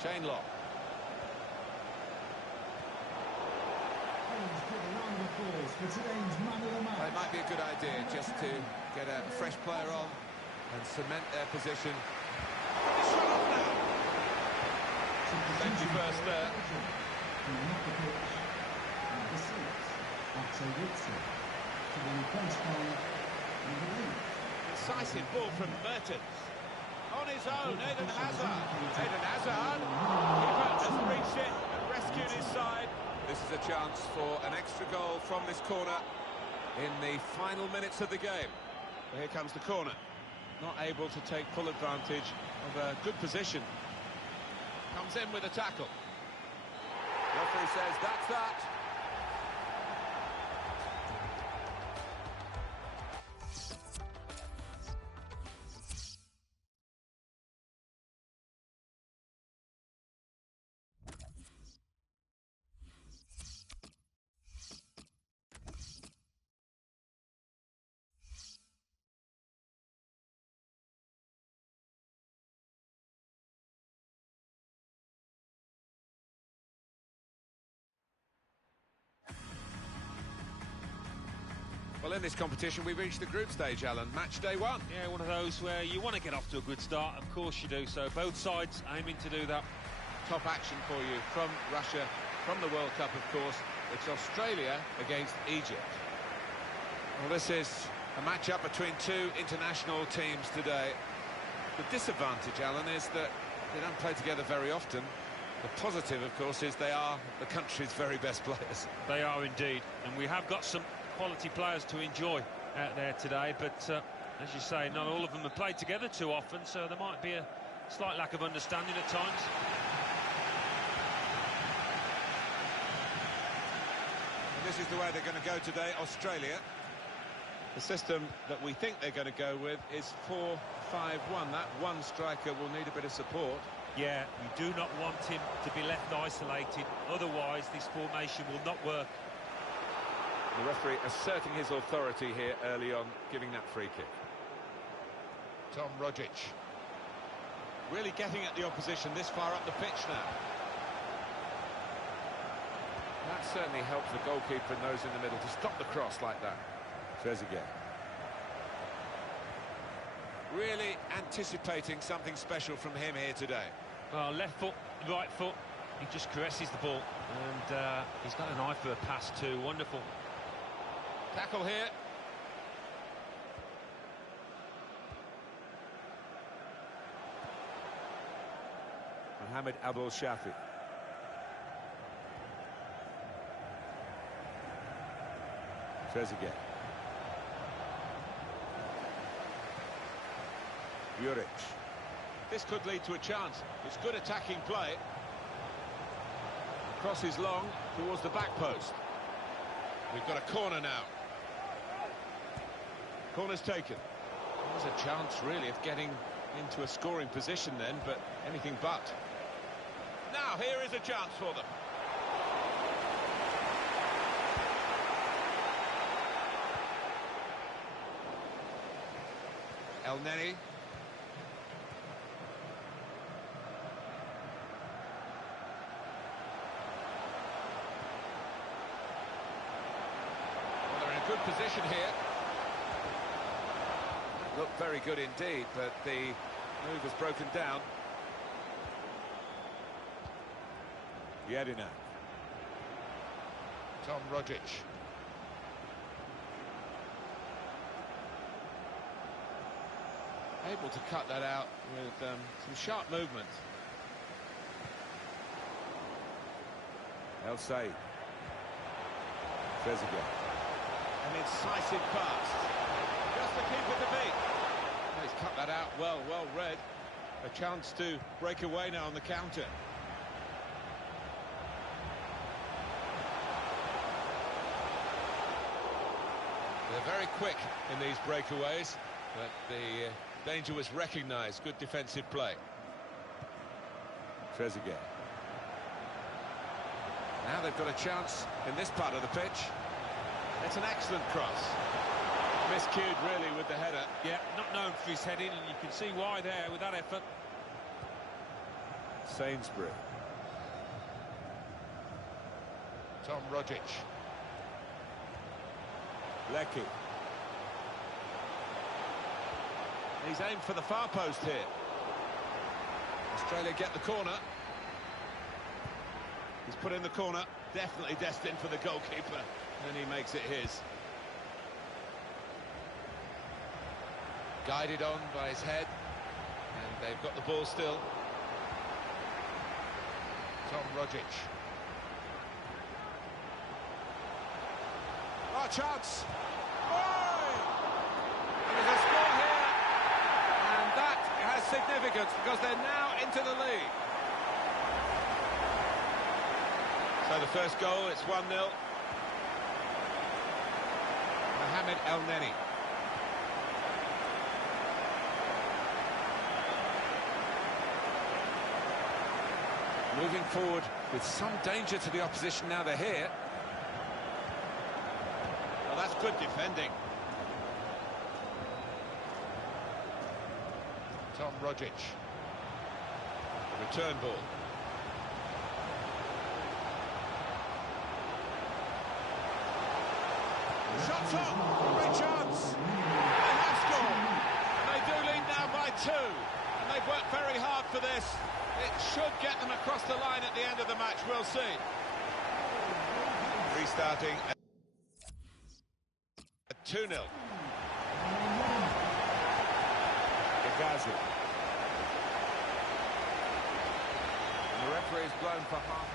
Shane Lock. It might be a good idea just to get a fresh player on and cement their position. Shot off now. Safety first there. Incisive ball from Mertens. On his own, Eden Hazard. Eden Hazard. Keeper has reached it and rescued his side. This is a chance for an extra goal from this corner in the final minutes of the game. Well, here comes the corner. Not able to take full advantage of a good position. Comes in with a tackle. The referee says that's that. Well, in this competition, we reached the group stage, Alan. Match day one. Yeah, one of those where you want to get off to a good start. Of course you do. So both sides aiming to do that. Top action for you from Russia, from the World Cup, of course. It's Australia against Egypt. Well, this is a match-up between two international teams today. The disadvantage, Alan, is that they don't play together very often. The positive, of course, is they are the country's very best players. They are indeed. And we have got some quality players to enjoy out there today, but as you say, not all of them have played together too often, so there might be a slight lack of understanding at times. And this is the way they're going to go today, Australia. The system that we think they're going to go with is 4-5-1. That one striker will need a bit of support. Yeah, you do not want him to be left isolated, otherwise this formation will not work. The referee asserting his authority here early on, giving that free kick. Tom Rogic. Really getting at the opposition this far up the pitch now. That certainly helps the goalkeeper and those in the middle to stop the cross like that. Trezeguet. Really anticipating something special from him here today. Well, left foot, right foot, he just caresses the ball, and he's got an eye for a pass too. Wonderful. Tackle here. Mohamed Abou Shafi. Trezeguet. Juric. This could lead to a chance. It's good attacking play. Crosses long towards the back post. We've got a corner now. Corner's taken. There's a chance, really, of getting into a scoring position then, but anything but. Now, here is a chance for them. Elneny. Well, they're in a good position here. Looked very good indeed, but the move was broken down. Jedinak. Tom Rogic. Able to cut that out with some sharp movement. El Said. Trezeguet. An incisive pass. Just to keep it the beat. He's cut that out well read. A chance to break away now on the counter. They're very quick in these breakaways, but the danger was recognised. Good defensive play. Trezeguet. Now they've got a chance in this part of the pitch. It's an excellent cross. Miscued, really, with the header. Yeah, not known for his heading, and you can see why there with that effort. Sainsbury. Tom Rogic. Lecky. He's aimed for the far post here. Australia get the corner. He's put in the corner. Definitely destined for the goalkeeper. And he makes it his. Guided on by his head. And they've got the ball still. Tom Rogic. Oh, chance! There's a score here, and that has significance because they're now into the lead. So the first goal, it's 1-0. Mohamed Elneny. Moving forward with some danger to the opposition now they're here. Well, that's good defending. Tom Rogic. Return ball. Shots on! Great chance! They have scored! And they do lead now by 2. And they've worked very hard for this. It should get them across the line at the end of the match. We'll see. Restarting at 2-0. Ghazi. And the referee is blown for half.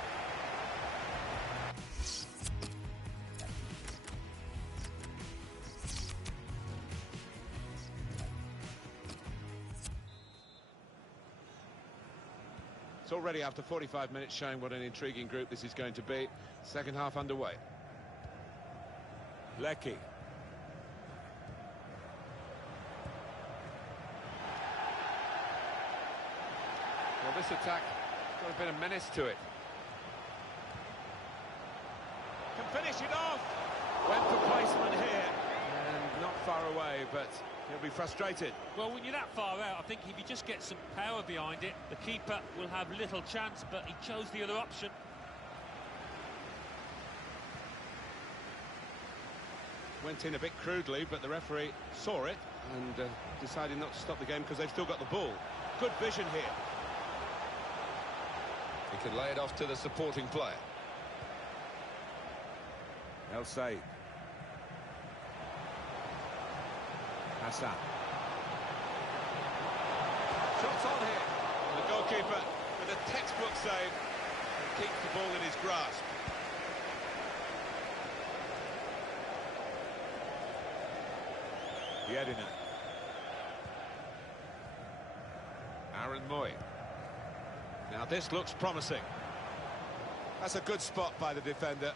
It's already after 45 minutes showing what an intriguing group this is going to be. Second half underway. Lecky. Well, this attack has got a bit of menace to it. Can finish it off. Went for placement here. And not far away, but he'll be frustrated. Well, when you're that far out, I think if you just get some power behind it, the keeper will have little chance, but he chose the other option. Went in a bit crudely, but the referee saw it and decided not to stop the game because they've still got the ball. Good vision here. He can lay it off to the supporting player. El Said. Hassan. Shots on here. The goalkeeper with a textbook save and keeps the ball in his grasp. Jedinak. Aaron Moy. Now this looks promising. That's a good spot by the defender.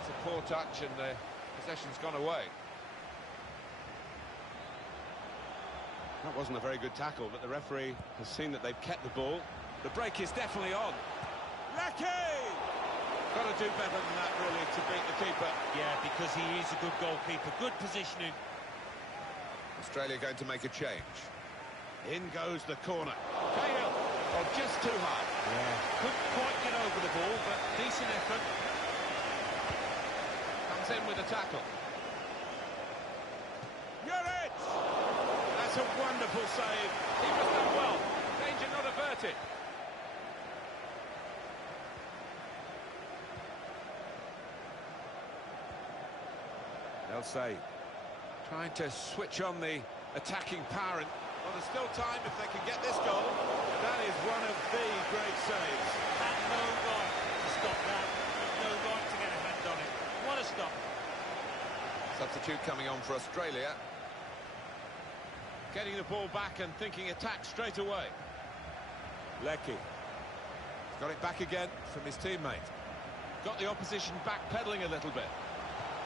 It's a poor touch and the possession's gone away. That wasn't a very good tackle, but the referee has seen that they've kept the ball. The break is definitely on. Lecky! Got to do better than that, really, to beat the keeper. Yeah, because he is a good goalkeeper. Good positioning. Australia going to make a change. In goes the corner. Cahill! Oh, just too hard. Yeah. Couldn't quite get over the ball, but decent effort. Comes in with a tackle. Juric! That's a wonderful save. He was done well. Danger not averted. They'll say, trying to switch on the attacking power. Well, there's still time if they can get this goal. That is one of the great saves. Had no right to stop that. No right to get a hand on it. What a stop. Substitute coming on for Australia. Getting the ball back and thinking attack straight away. Lecky. He's got it back again from his teammate. Got the opposition backpedaling a little bit.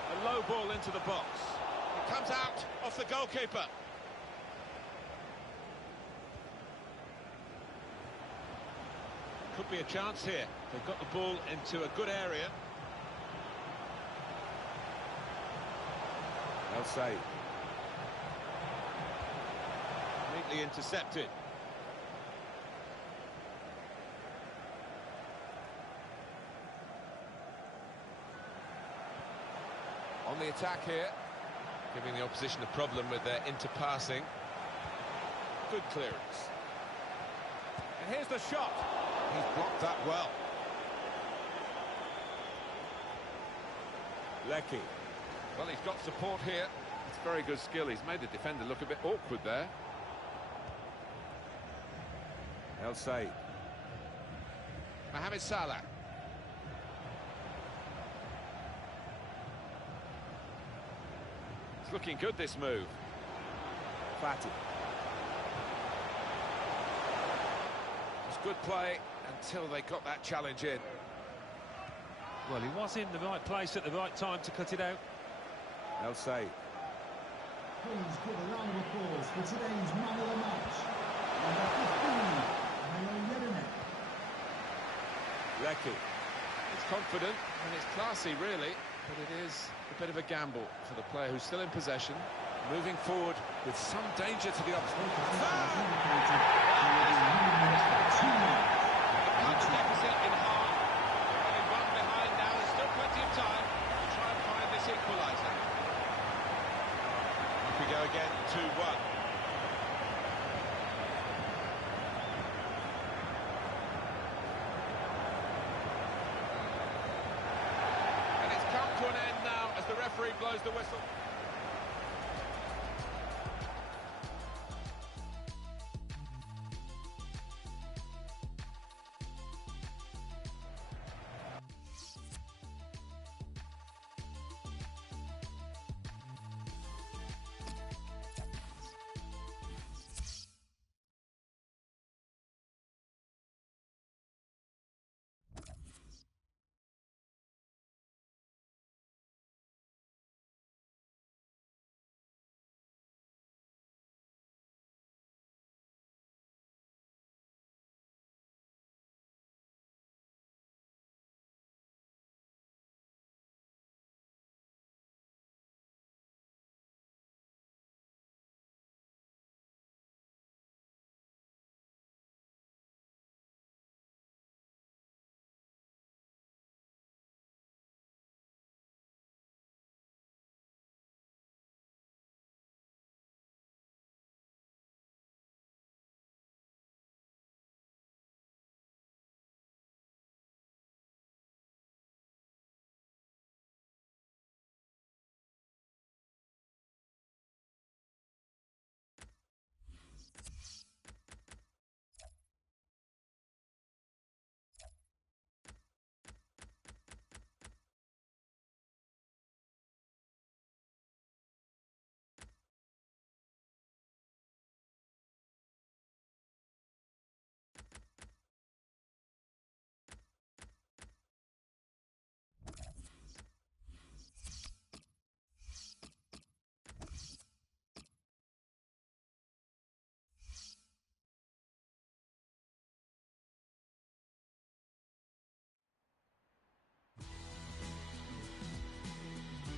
A low ball into the box. It comes out off the goalkeeper. Could be a chance here. They've got the ball into a good area. They'll say. Neatly intercepted. On the attack here, giving the opposition a problem with their interpassing. Good clearance. And here's the shot. He's blocked that well. Lecky. Well, he's got support here. It's very good skill. He's made the defender look a bit awkward there. El Said. Mohamed Salah. It's looking good, this move. Fati. It's good play until they got that challenge in. Well, he was in the right place at the right time to cut it out. El Said. Please give a round of applause for today's man of the match, number 15, Mayo Jedinek. Lecky. It's confident and it's classy, really, but it is a bit of a gamble for the player who's still in possession, moving forward with some danger to the opposition. Cut the deficit in half. Only one behind now. There's still plenty of time to try and find this equaliser. Up we go again, 2-1. And it's come to an end now as the referee blows the whistle.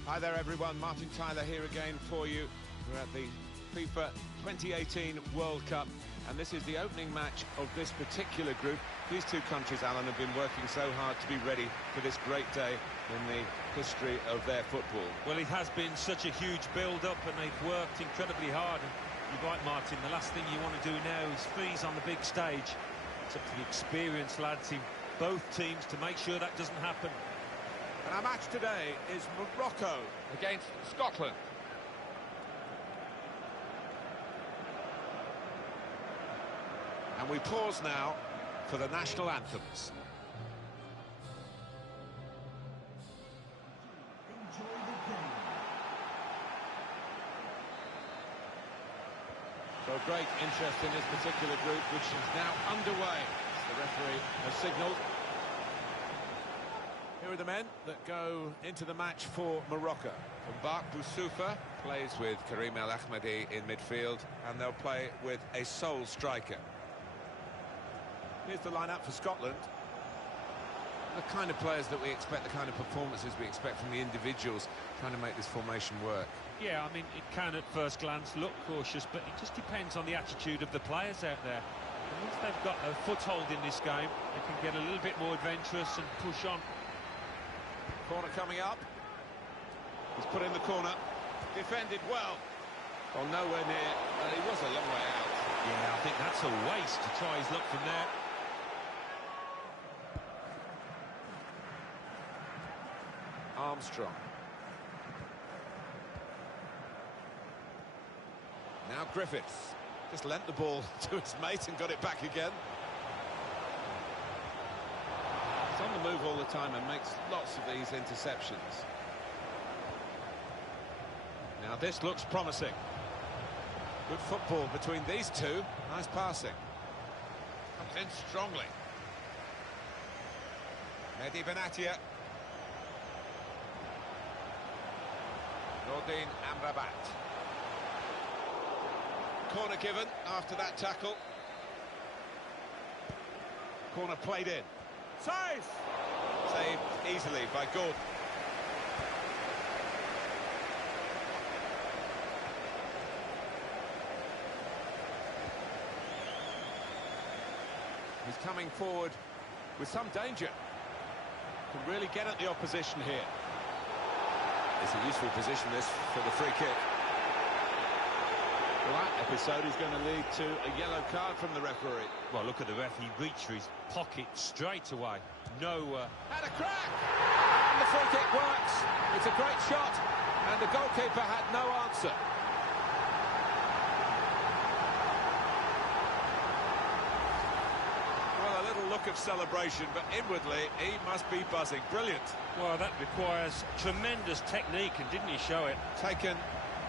Hi there everyone, Martin Tyler here again for you. We're at the FIFA 2018 World Cup, and this is the opening match of this particular group. These two countries, Alan, have been working so hard to be ready for this great day in the history of their football. Well, it has been such a huge build-up, and they've worked incredibly hard. And you're right, Martin, the last thing you want to do now is freeze on the big stage. It's up to the experienced lads in both teams to make sure that doesn't happen. And our match today is Morocco against Scotland. And we pause now for the national anthems. Enjoy the game. So great interest in this particular group, which is now underway, as the referee has signalled. Here are the men that go into the match for Morocco. Mbak Boussoufa plays with Karim El Ahmadi in midfield, and they'll play with a sole striker. Here's the lineup for Scotland. The kind of players that we expect, the kind of performances we expect from the individuals trying to make this formation work. Yeah, I mean, it can at first glance look cautious, but it just depends on the attitude of the players out there. And once they've got a foothold in this game, they can get a little bit more adventurous and push on. Corner coming up. He's put in the corner. Defended well. Well, nowhere near. Well, he was a long way out. Yeah, I think that's a waste to try his luck from there. Armstrong. Now Griffiths. Just lent the ball to his mate and got it back again. He's on the move all the time and makes lots of these interceptions. Now this looks promising. Good football between these two. Nice passing. Comes in strongly. Mehdi Benatia. Nordin Amrabat. Corner given after that tackle. Corner played in. Save! Saved easily by Gordon. He's coming forward with some danger. Can really get at the opposition here. It's a useful position, this, for the free kick. Well, that episode is going to lead to a yellow card from the referee. Well, look at the ref. He reached for his pocket straight away. No... Had a crack! And the free kick works. It's a great shot. And the goalkeeper had no answer. Well, a little look of celebration, but inwardly he must be buzzing. Brilliant. Well, that requires tremendous technique, and didn't he show it? Taken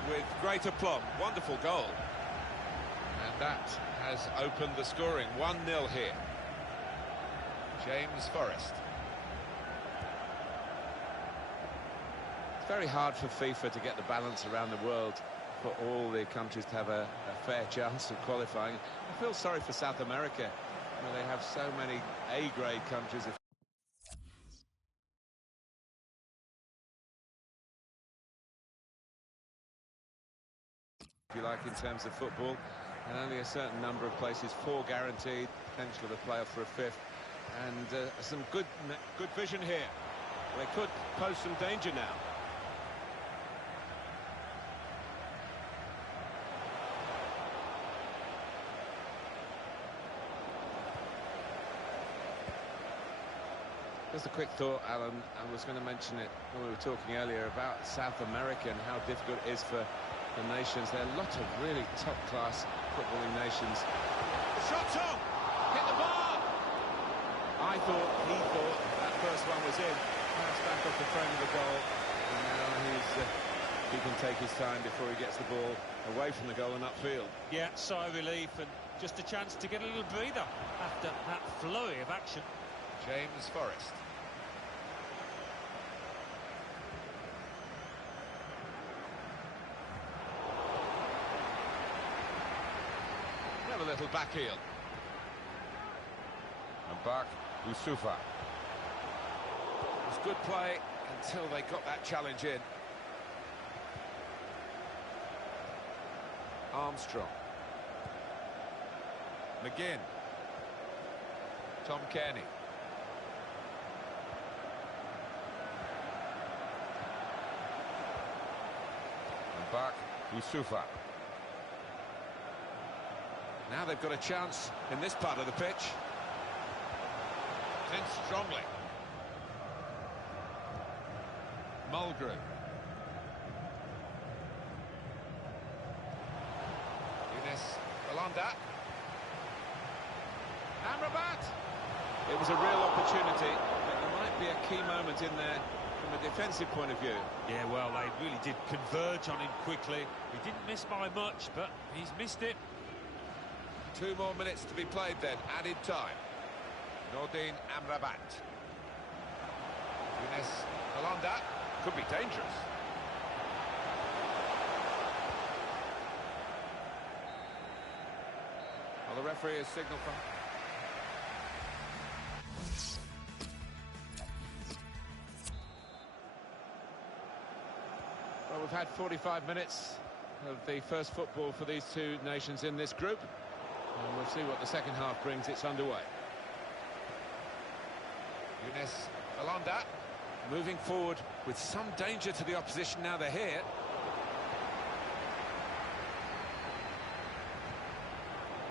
with great aplomb. Wonderful goal. And that has opened the scoring. 1-0 here. James Forrest. It's very hard for FIFA to get the balance around the world for all the countries to have a fair chance of qualifying. I feel sorry for South America, where they have so many A-grade countries. If you like, in terms of football, and only a certain number of places, 4 guaranteed, potential of a playoff for a 5th, and some good vision here. They could pose some danger now. Just a quick thought, Alan. I was going to mention it when we were talking earlier about South America and how difficult it is for the nations. There are a lot of really top-class footballing nations. The shot's on! Hit the bar! He thought that first one was in. Bounced back off the frame of the goal. And now he can take his time before he gets the ball away from the goal and upfield. Yeah, sigh of relief, and just a chance to get a little breather after that flurry of action. James Forrest. Have a little back heel. Mbak Boussoufa. It was good play until they got that challenge in. Armstrong. McGinn. Tom Cairney. And back, Youssoufa. Now they've got a chance in this part of the pitch. In strongly. Mulgrew. Younes Belhanda. Amrabat. It was a real opportunity, but there might be a key moment in there from a defensive point of view. Yeah, well, they really did converge on him quickly. He didn't miss by much, but he's missed it. 2 more minutes to be played then, added time. Nordin Amrabat. Younes Belhanda. Could be dangerous. Well, the referee has signalled for... Well, we've had 45 minutes of the first football for these two nations in this group. And we'll see what the second half brings. It's underway. Younes Belhanda moving forward with some danger to the opposition now they're here.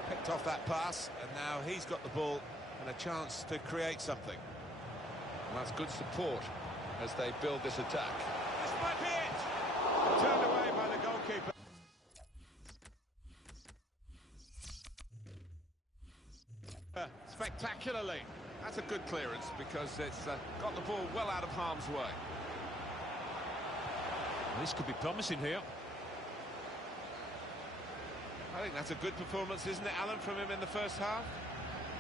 Picked off that pass, and now he's got the ball and a chance to create something. And that's good support as they build this attack. This might be it! Turned away by the goalkeeper. Spectacularly. That's a good clearance because it's got the ball well out of harm's way. This could be promising here. I think that's a good performance, isn't it, Alan, from him in the first half?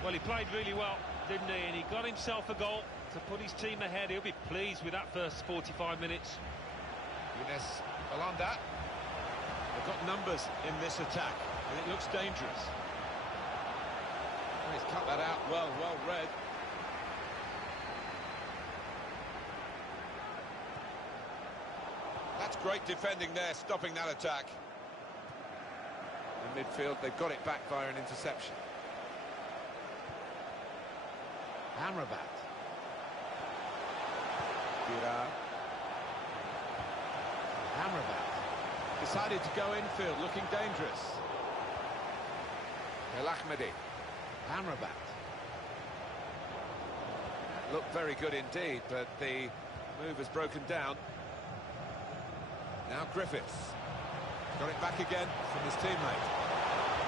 Well, he played really well, didn't he? And he got himself a goal to put his team ahead. He'll be pleased with that first 45 minutes. Younes Belhanda. They've got numbers in this attack, and it looks dangerous. Oh, he's cut that out well read. That's great defending there, stopping that attack. In midfield, they've got it back via an interception. Amrabat. Girard. Amrabat. Decided to go infield, looking dangerous. El Ahmedi. Amrabat. Looked very good indeed, but the move has broken down. Now Griffiths. Got it back again from his teammate.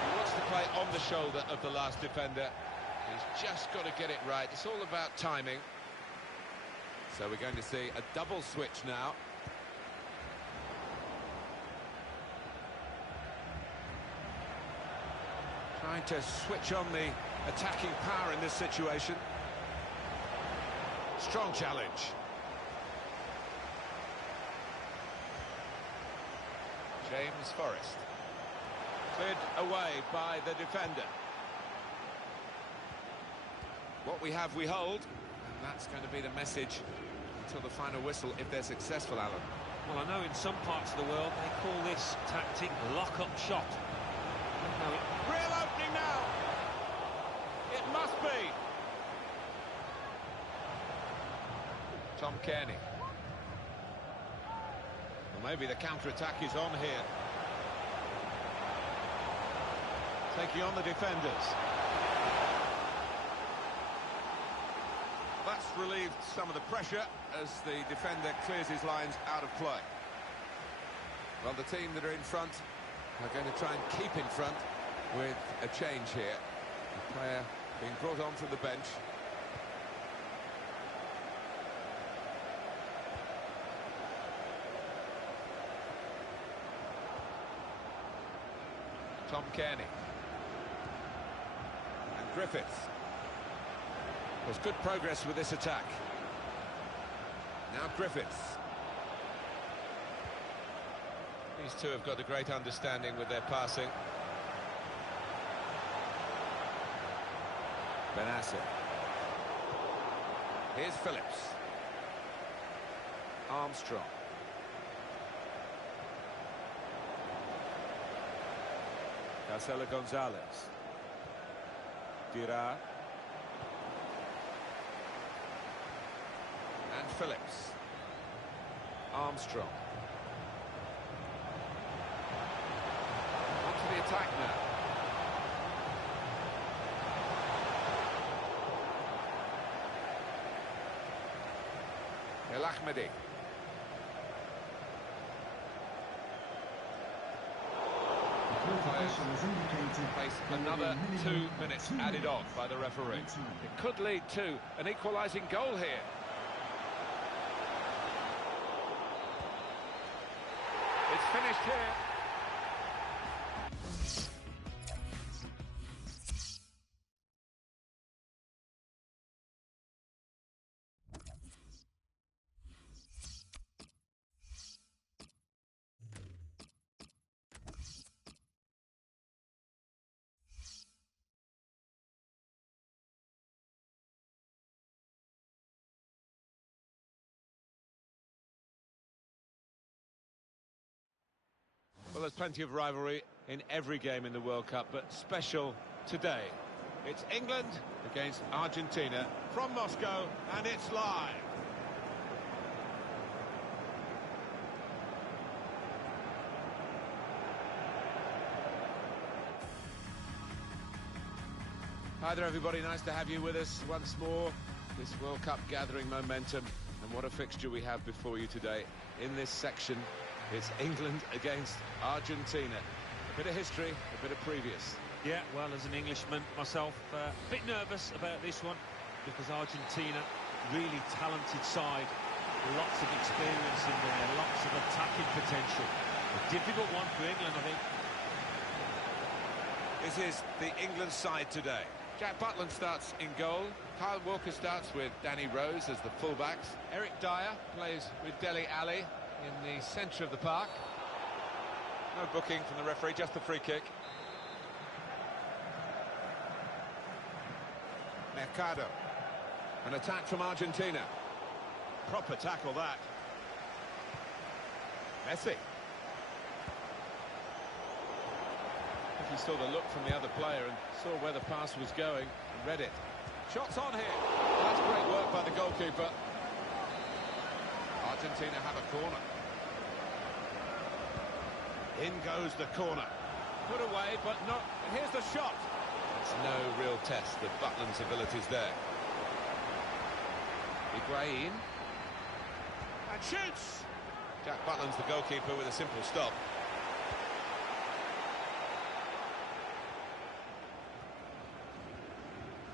He wants to play on the shoulder of the last defender. He's just got to get it right. It's all about timing. So we're going to see a double switch now. Trying to switch on the attacking power in this situation. Strong challenge. James Forrest. Cleared away by the defender. What we have, we hold. And that's going to be the message until the final whistle, if they're successful, Alan. Well, I know in some parts of the world they call this tactic lock-up shot. Real opening now. It must be. Tom Cairney. Well, maybe the counter-attack is on here. Taking on the defenders. That's relieved some of the pressure as the defender clears his lines out of play. Well, the team that are in front are going to try and keep in front with a change here. The player being brought on from the bench. Tom Cairney. And Griffiths. There's good progress with this attack. Now Griffiths. These two have got a great understanding with their passing. Benasser. Here's Phillips. Armstrong. Marcelo Gonzalez. Dira. And Phillips. Armstrong. Onto the attack now. El Ahmadi. Place another 2 minutes added on by the referee. It could lead to an equalising goal here. It's finished here. Well, there's plenty of rivalry in every game in the World Cup, but special today. It's England against Argentina from Moscow, and it's live. Hi there, everybody. Nice to have you with us once more. This World Cup gathering momentum, and what a fixture we have before you today. In this section, it's England against Argentina. A bit of history, a bit of previous. Yeah, well, as an Englishman myself, a bit nervous about this one because Argentina, really talented side, lots of experience in there, lots of attacking potential. A difficult one for England, I think. This is the England side today. Jack Butland starts in goal. Kyle Walker starts with Danny Rose as the fullbacks. Eric Dyer plays with Dele Alli in the centre of the park. No booking from the referee, just the free kick. Mercado. An attack from Argentina. Proper tackle that. Messi. I think he saw the look from the other player and saw where the pass was going and read it. Shots on here. That's great work by the goalkeeper. Argentina have a corner. In goes the corner. Put away, but not. And here's the shot. It's no real test of Butland's abilities there. Higuain. And shoots! Jack Butland's the goalkeeper with a simple stop.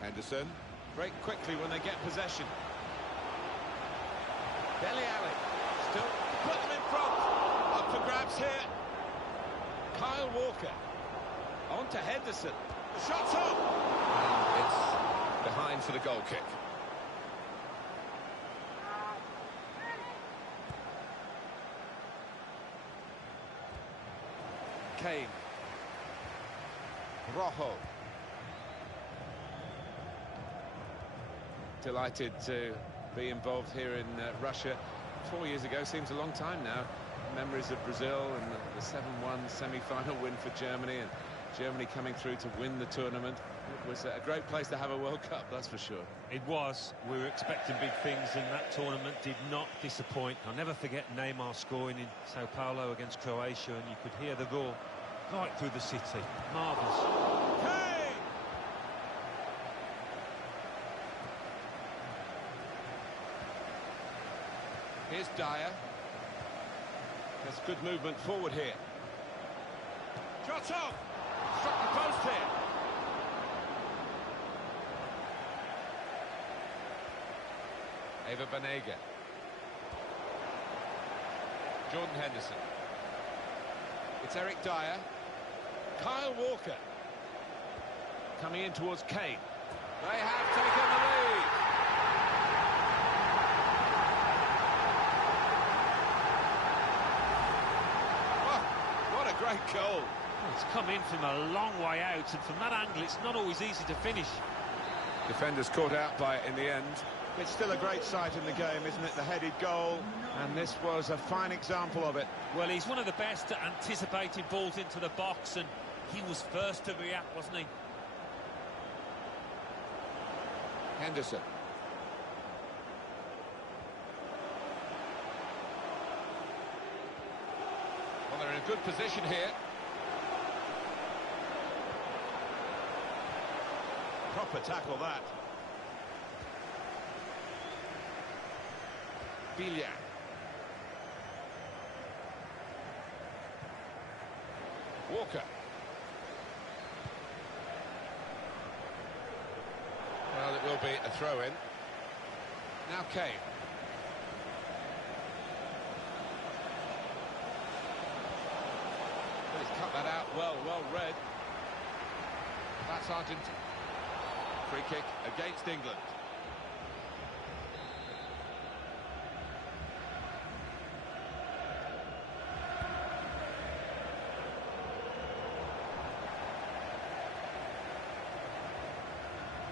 Henderson. Break quickly when they get possession. Dele Alli. Still put them in front. Up for grabs here. Kyle Walker. On to Henderson. The shot's on. And it's behind for the goal kick. Kane. Rojo. Delighted to be involved here in Russia. 4 years ago, seems a long time now. Memories of Brazil and the 7-1 semi-final win for Germany, and Germany coming through to win the tournament. It was a great place to have a World Cup, that's for sure. It was. We were expecting big things, and that tournament did not disappoint. I'll never forget Neymar scoring in Sao Paulo against Croatia, and you could hear the roar right through the city. Marvellous. Hey! Here's Dyer. There's good movement forward here. Shot off! Struck the post here. Eva Banega. Jordan Henderson. It's Eric Dyer. Kyle Walker. Coming in towards Kane. They have taken the lead. Great goal. It's come in from a long way out, and from that angle it's not always easy to finish. Defenders caught out by it in the end. It's still a great sight in the game, isn't it? The headed goal, and this was a fine example of it. Well, he's one of the best at anticipating balls into the box and He was first to react, wasn't he? Henderson. Well, they're in a good position here. Proper tackle, that. Biglia. Walker. Well, it will be a throw-in. Now Kane. Well, he's cut that out well read. That's Argentina. Free kick against England.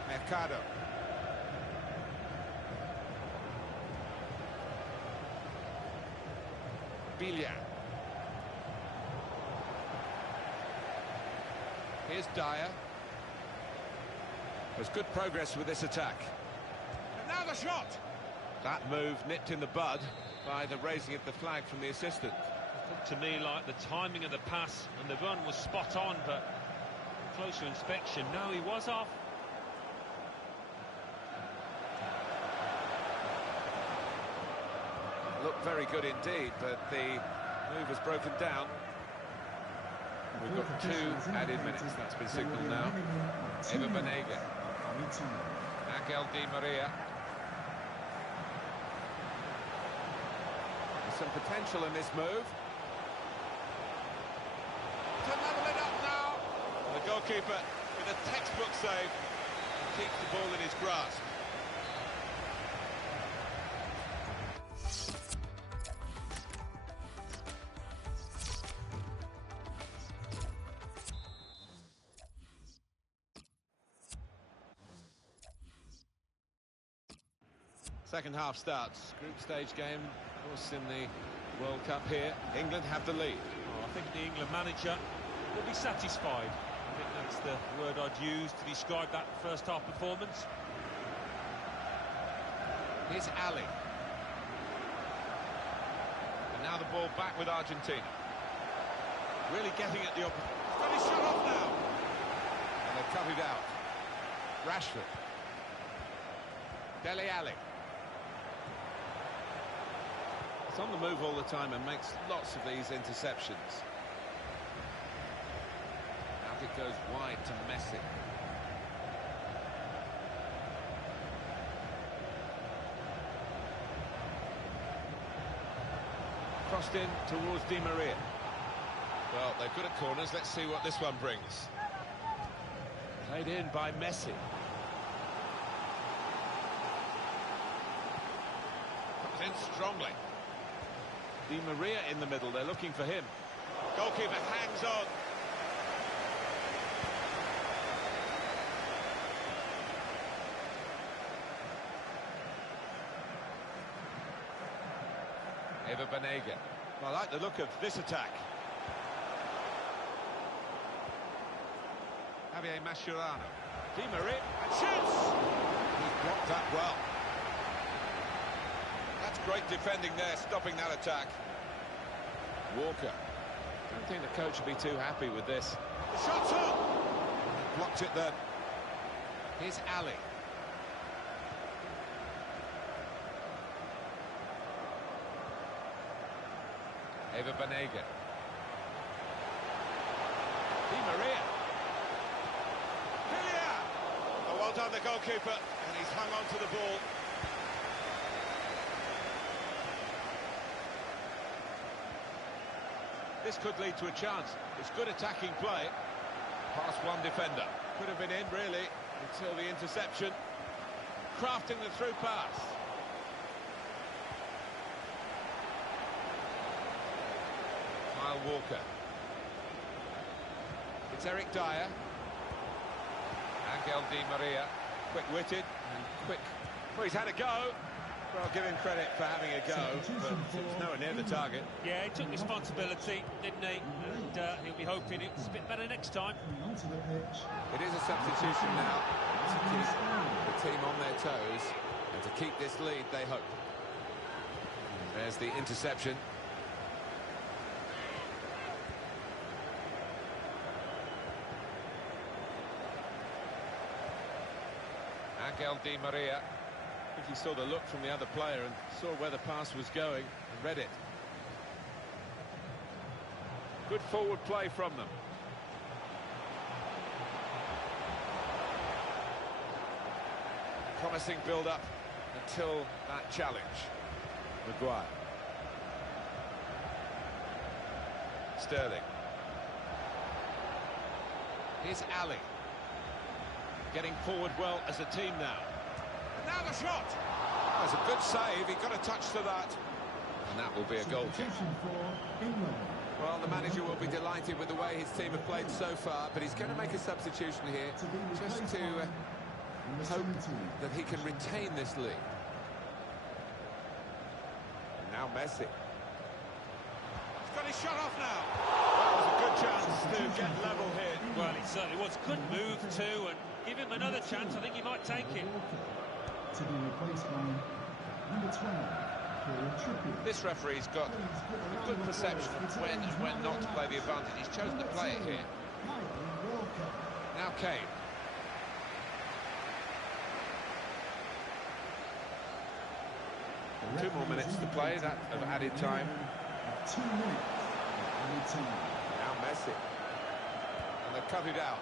Mercado. Biglia. Here's Dyer. There's good progress with this attack. And now the shot! That move nipped in the bud by the raising of the flag from the assistant. It looked to me like the timing of the pass and the run was spot on, but closer inspection, no, he was off. Looked very good indeed, but the move was broken down. We've got 2 added minutes. That's been signalled now. Ever Banega. Angel Di Maria. There's some potential in this move. To level it up now. The goalkeeper with a textbook save keeps the ball in his grasp. Second half starts. Group stage game, of course, in the World Cup here. England have the lead. Oh, I think the England manager will be satisfied. I think that's the word I'd use to describe that first half performance. Here's Ali. And now the ball back with Argentina. Really getting at the opposition. He's got his shot off now. And they've cut it out. Rashford. Dele Alli. It's on the move all the time and makes lots of these interceptions. Now it goes wide to Messi. Crossed in towards Di Maria. Well, they're good at corners. Let's see what this one brings. Played in by Messi. Comes in strongly. Di Maria in the middle, they're looking for him. Goalkeeper hangs on. Ever Banega. Well, I like the look of this attack. Javier Mascherano. Di Maria and shoots! He's blocked that well. That's great defending there, stopping that attack. Walker. Don't think the coach will be too happy with this. The shot's on! Blocked it then. Here's Ali. Ever Banega. Di Maria. Biglia! Oh, well done, the goalkeeper. And he's hung on to the ball. This could lead to a chance. It's good attacking play. Past one defender. Could have been in, really, until the interception. Crafting the through pass. Kyle Walker. It's Eric Dyer. Angel Di Maria. Quick-witted and quick. Well, he's had a go. Well, give him credit for having a go, but it was nowhere near the target. Yeah, he took responsibility, didn't he? And he'll be hoping it's a bit better next time. It is a substitution now to keep the team on their toes and to keep this lead, they hope. There's the interception. Angel Di Maria. I think he saw the look from the other player and saw where the pass was going and read it. Good forward play from them. Promising build-up until that challenge. Maguire. Sterling. Here's Ali. Getting forward well as a team now. And now the shot! That's a good save, he got a touch to that. And that will be a goal kick. Well, the manager will be delighted with the way his team have played so far, but he's going to make a substitution here just to hope that he can retain this lead. And now Messi. He's got his shot off now. That was a good chance to get level here. Well, it certainly was. Good move too, and give him another chance. I think he might take it. To be replaced by number 12, Kieran Trippier. This referee's got a good perception of when and when not to play the advantage. He's chosen to play it here. Now Kane. Two more minutes to play, that of added time. 2 minutes added time. Now Messi. And they've cut it out.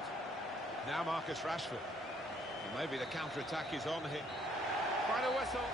Now Marcus Rashford. And maybe the counter-attack is on here. Final whistle.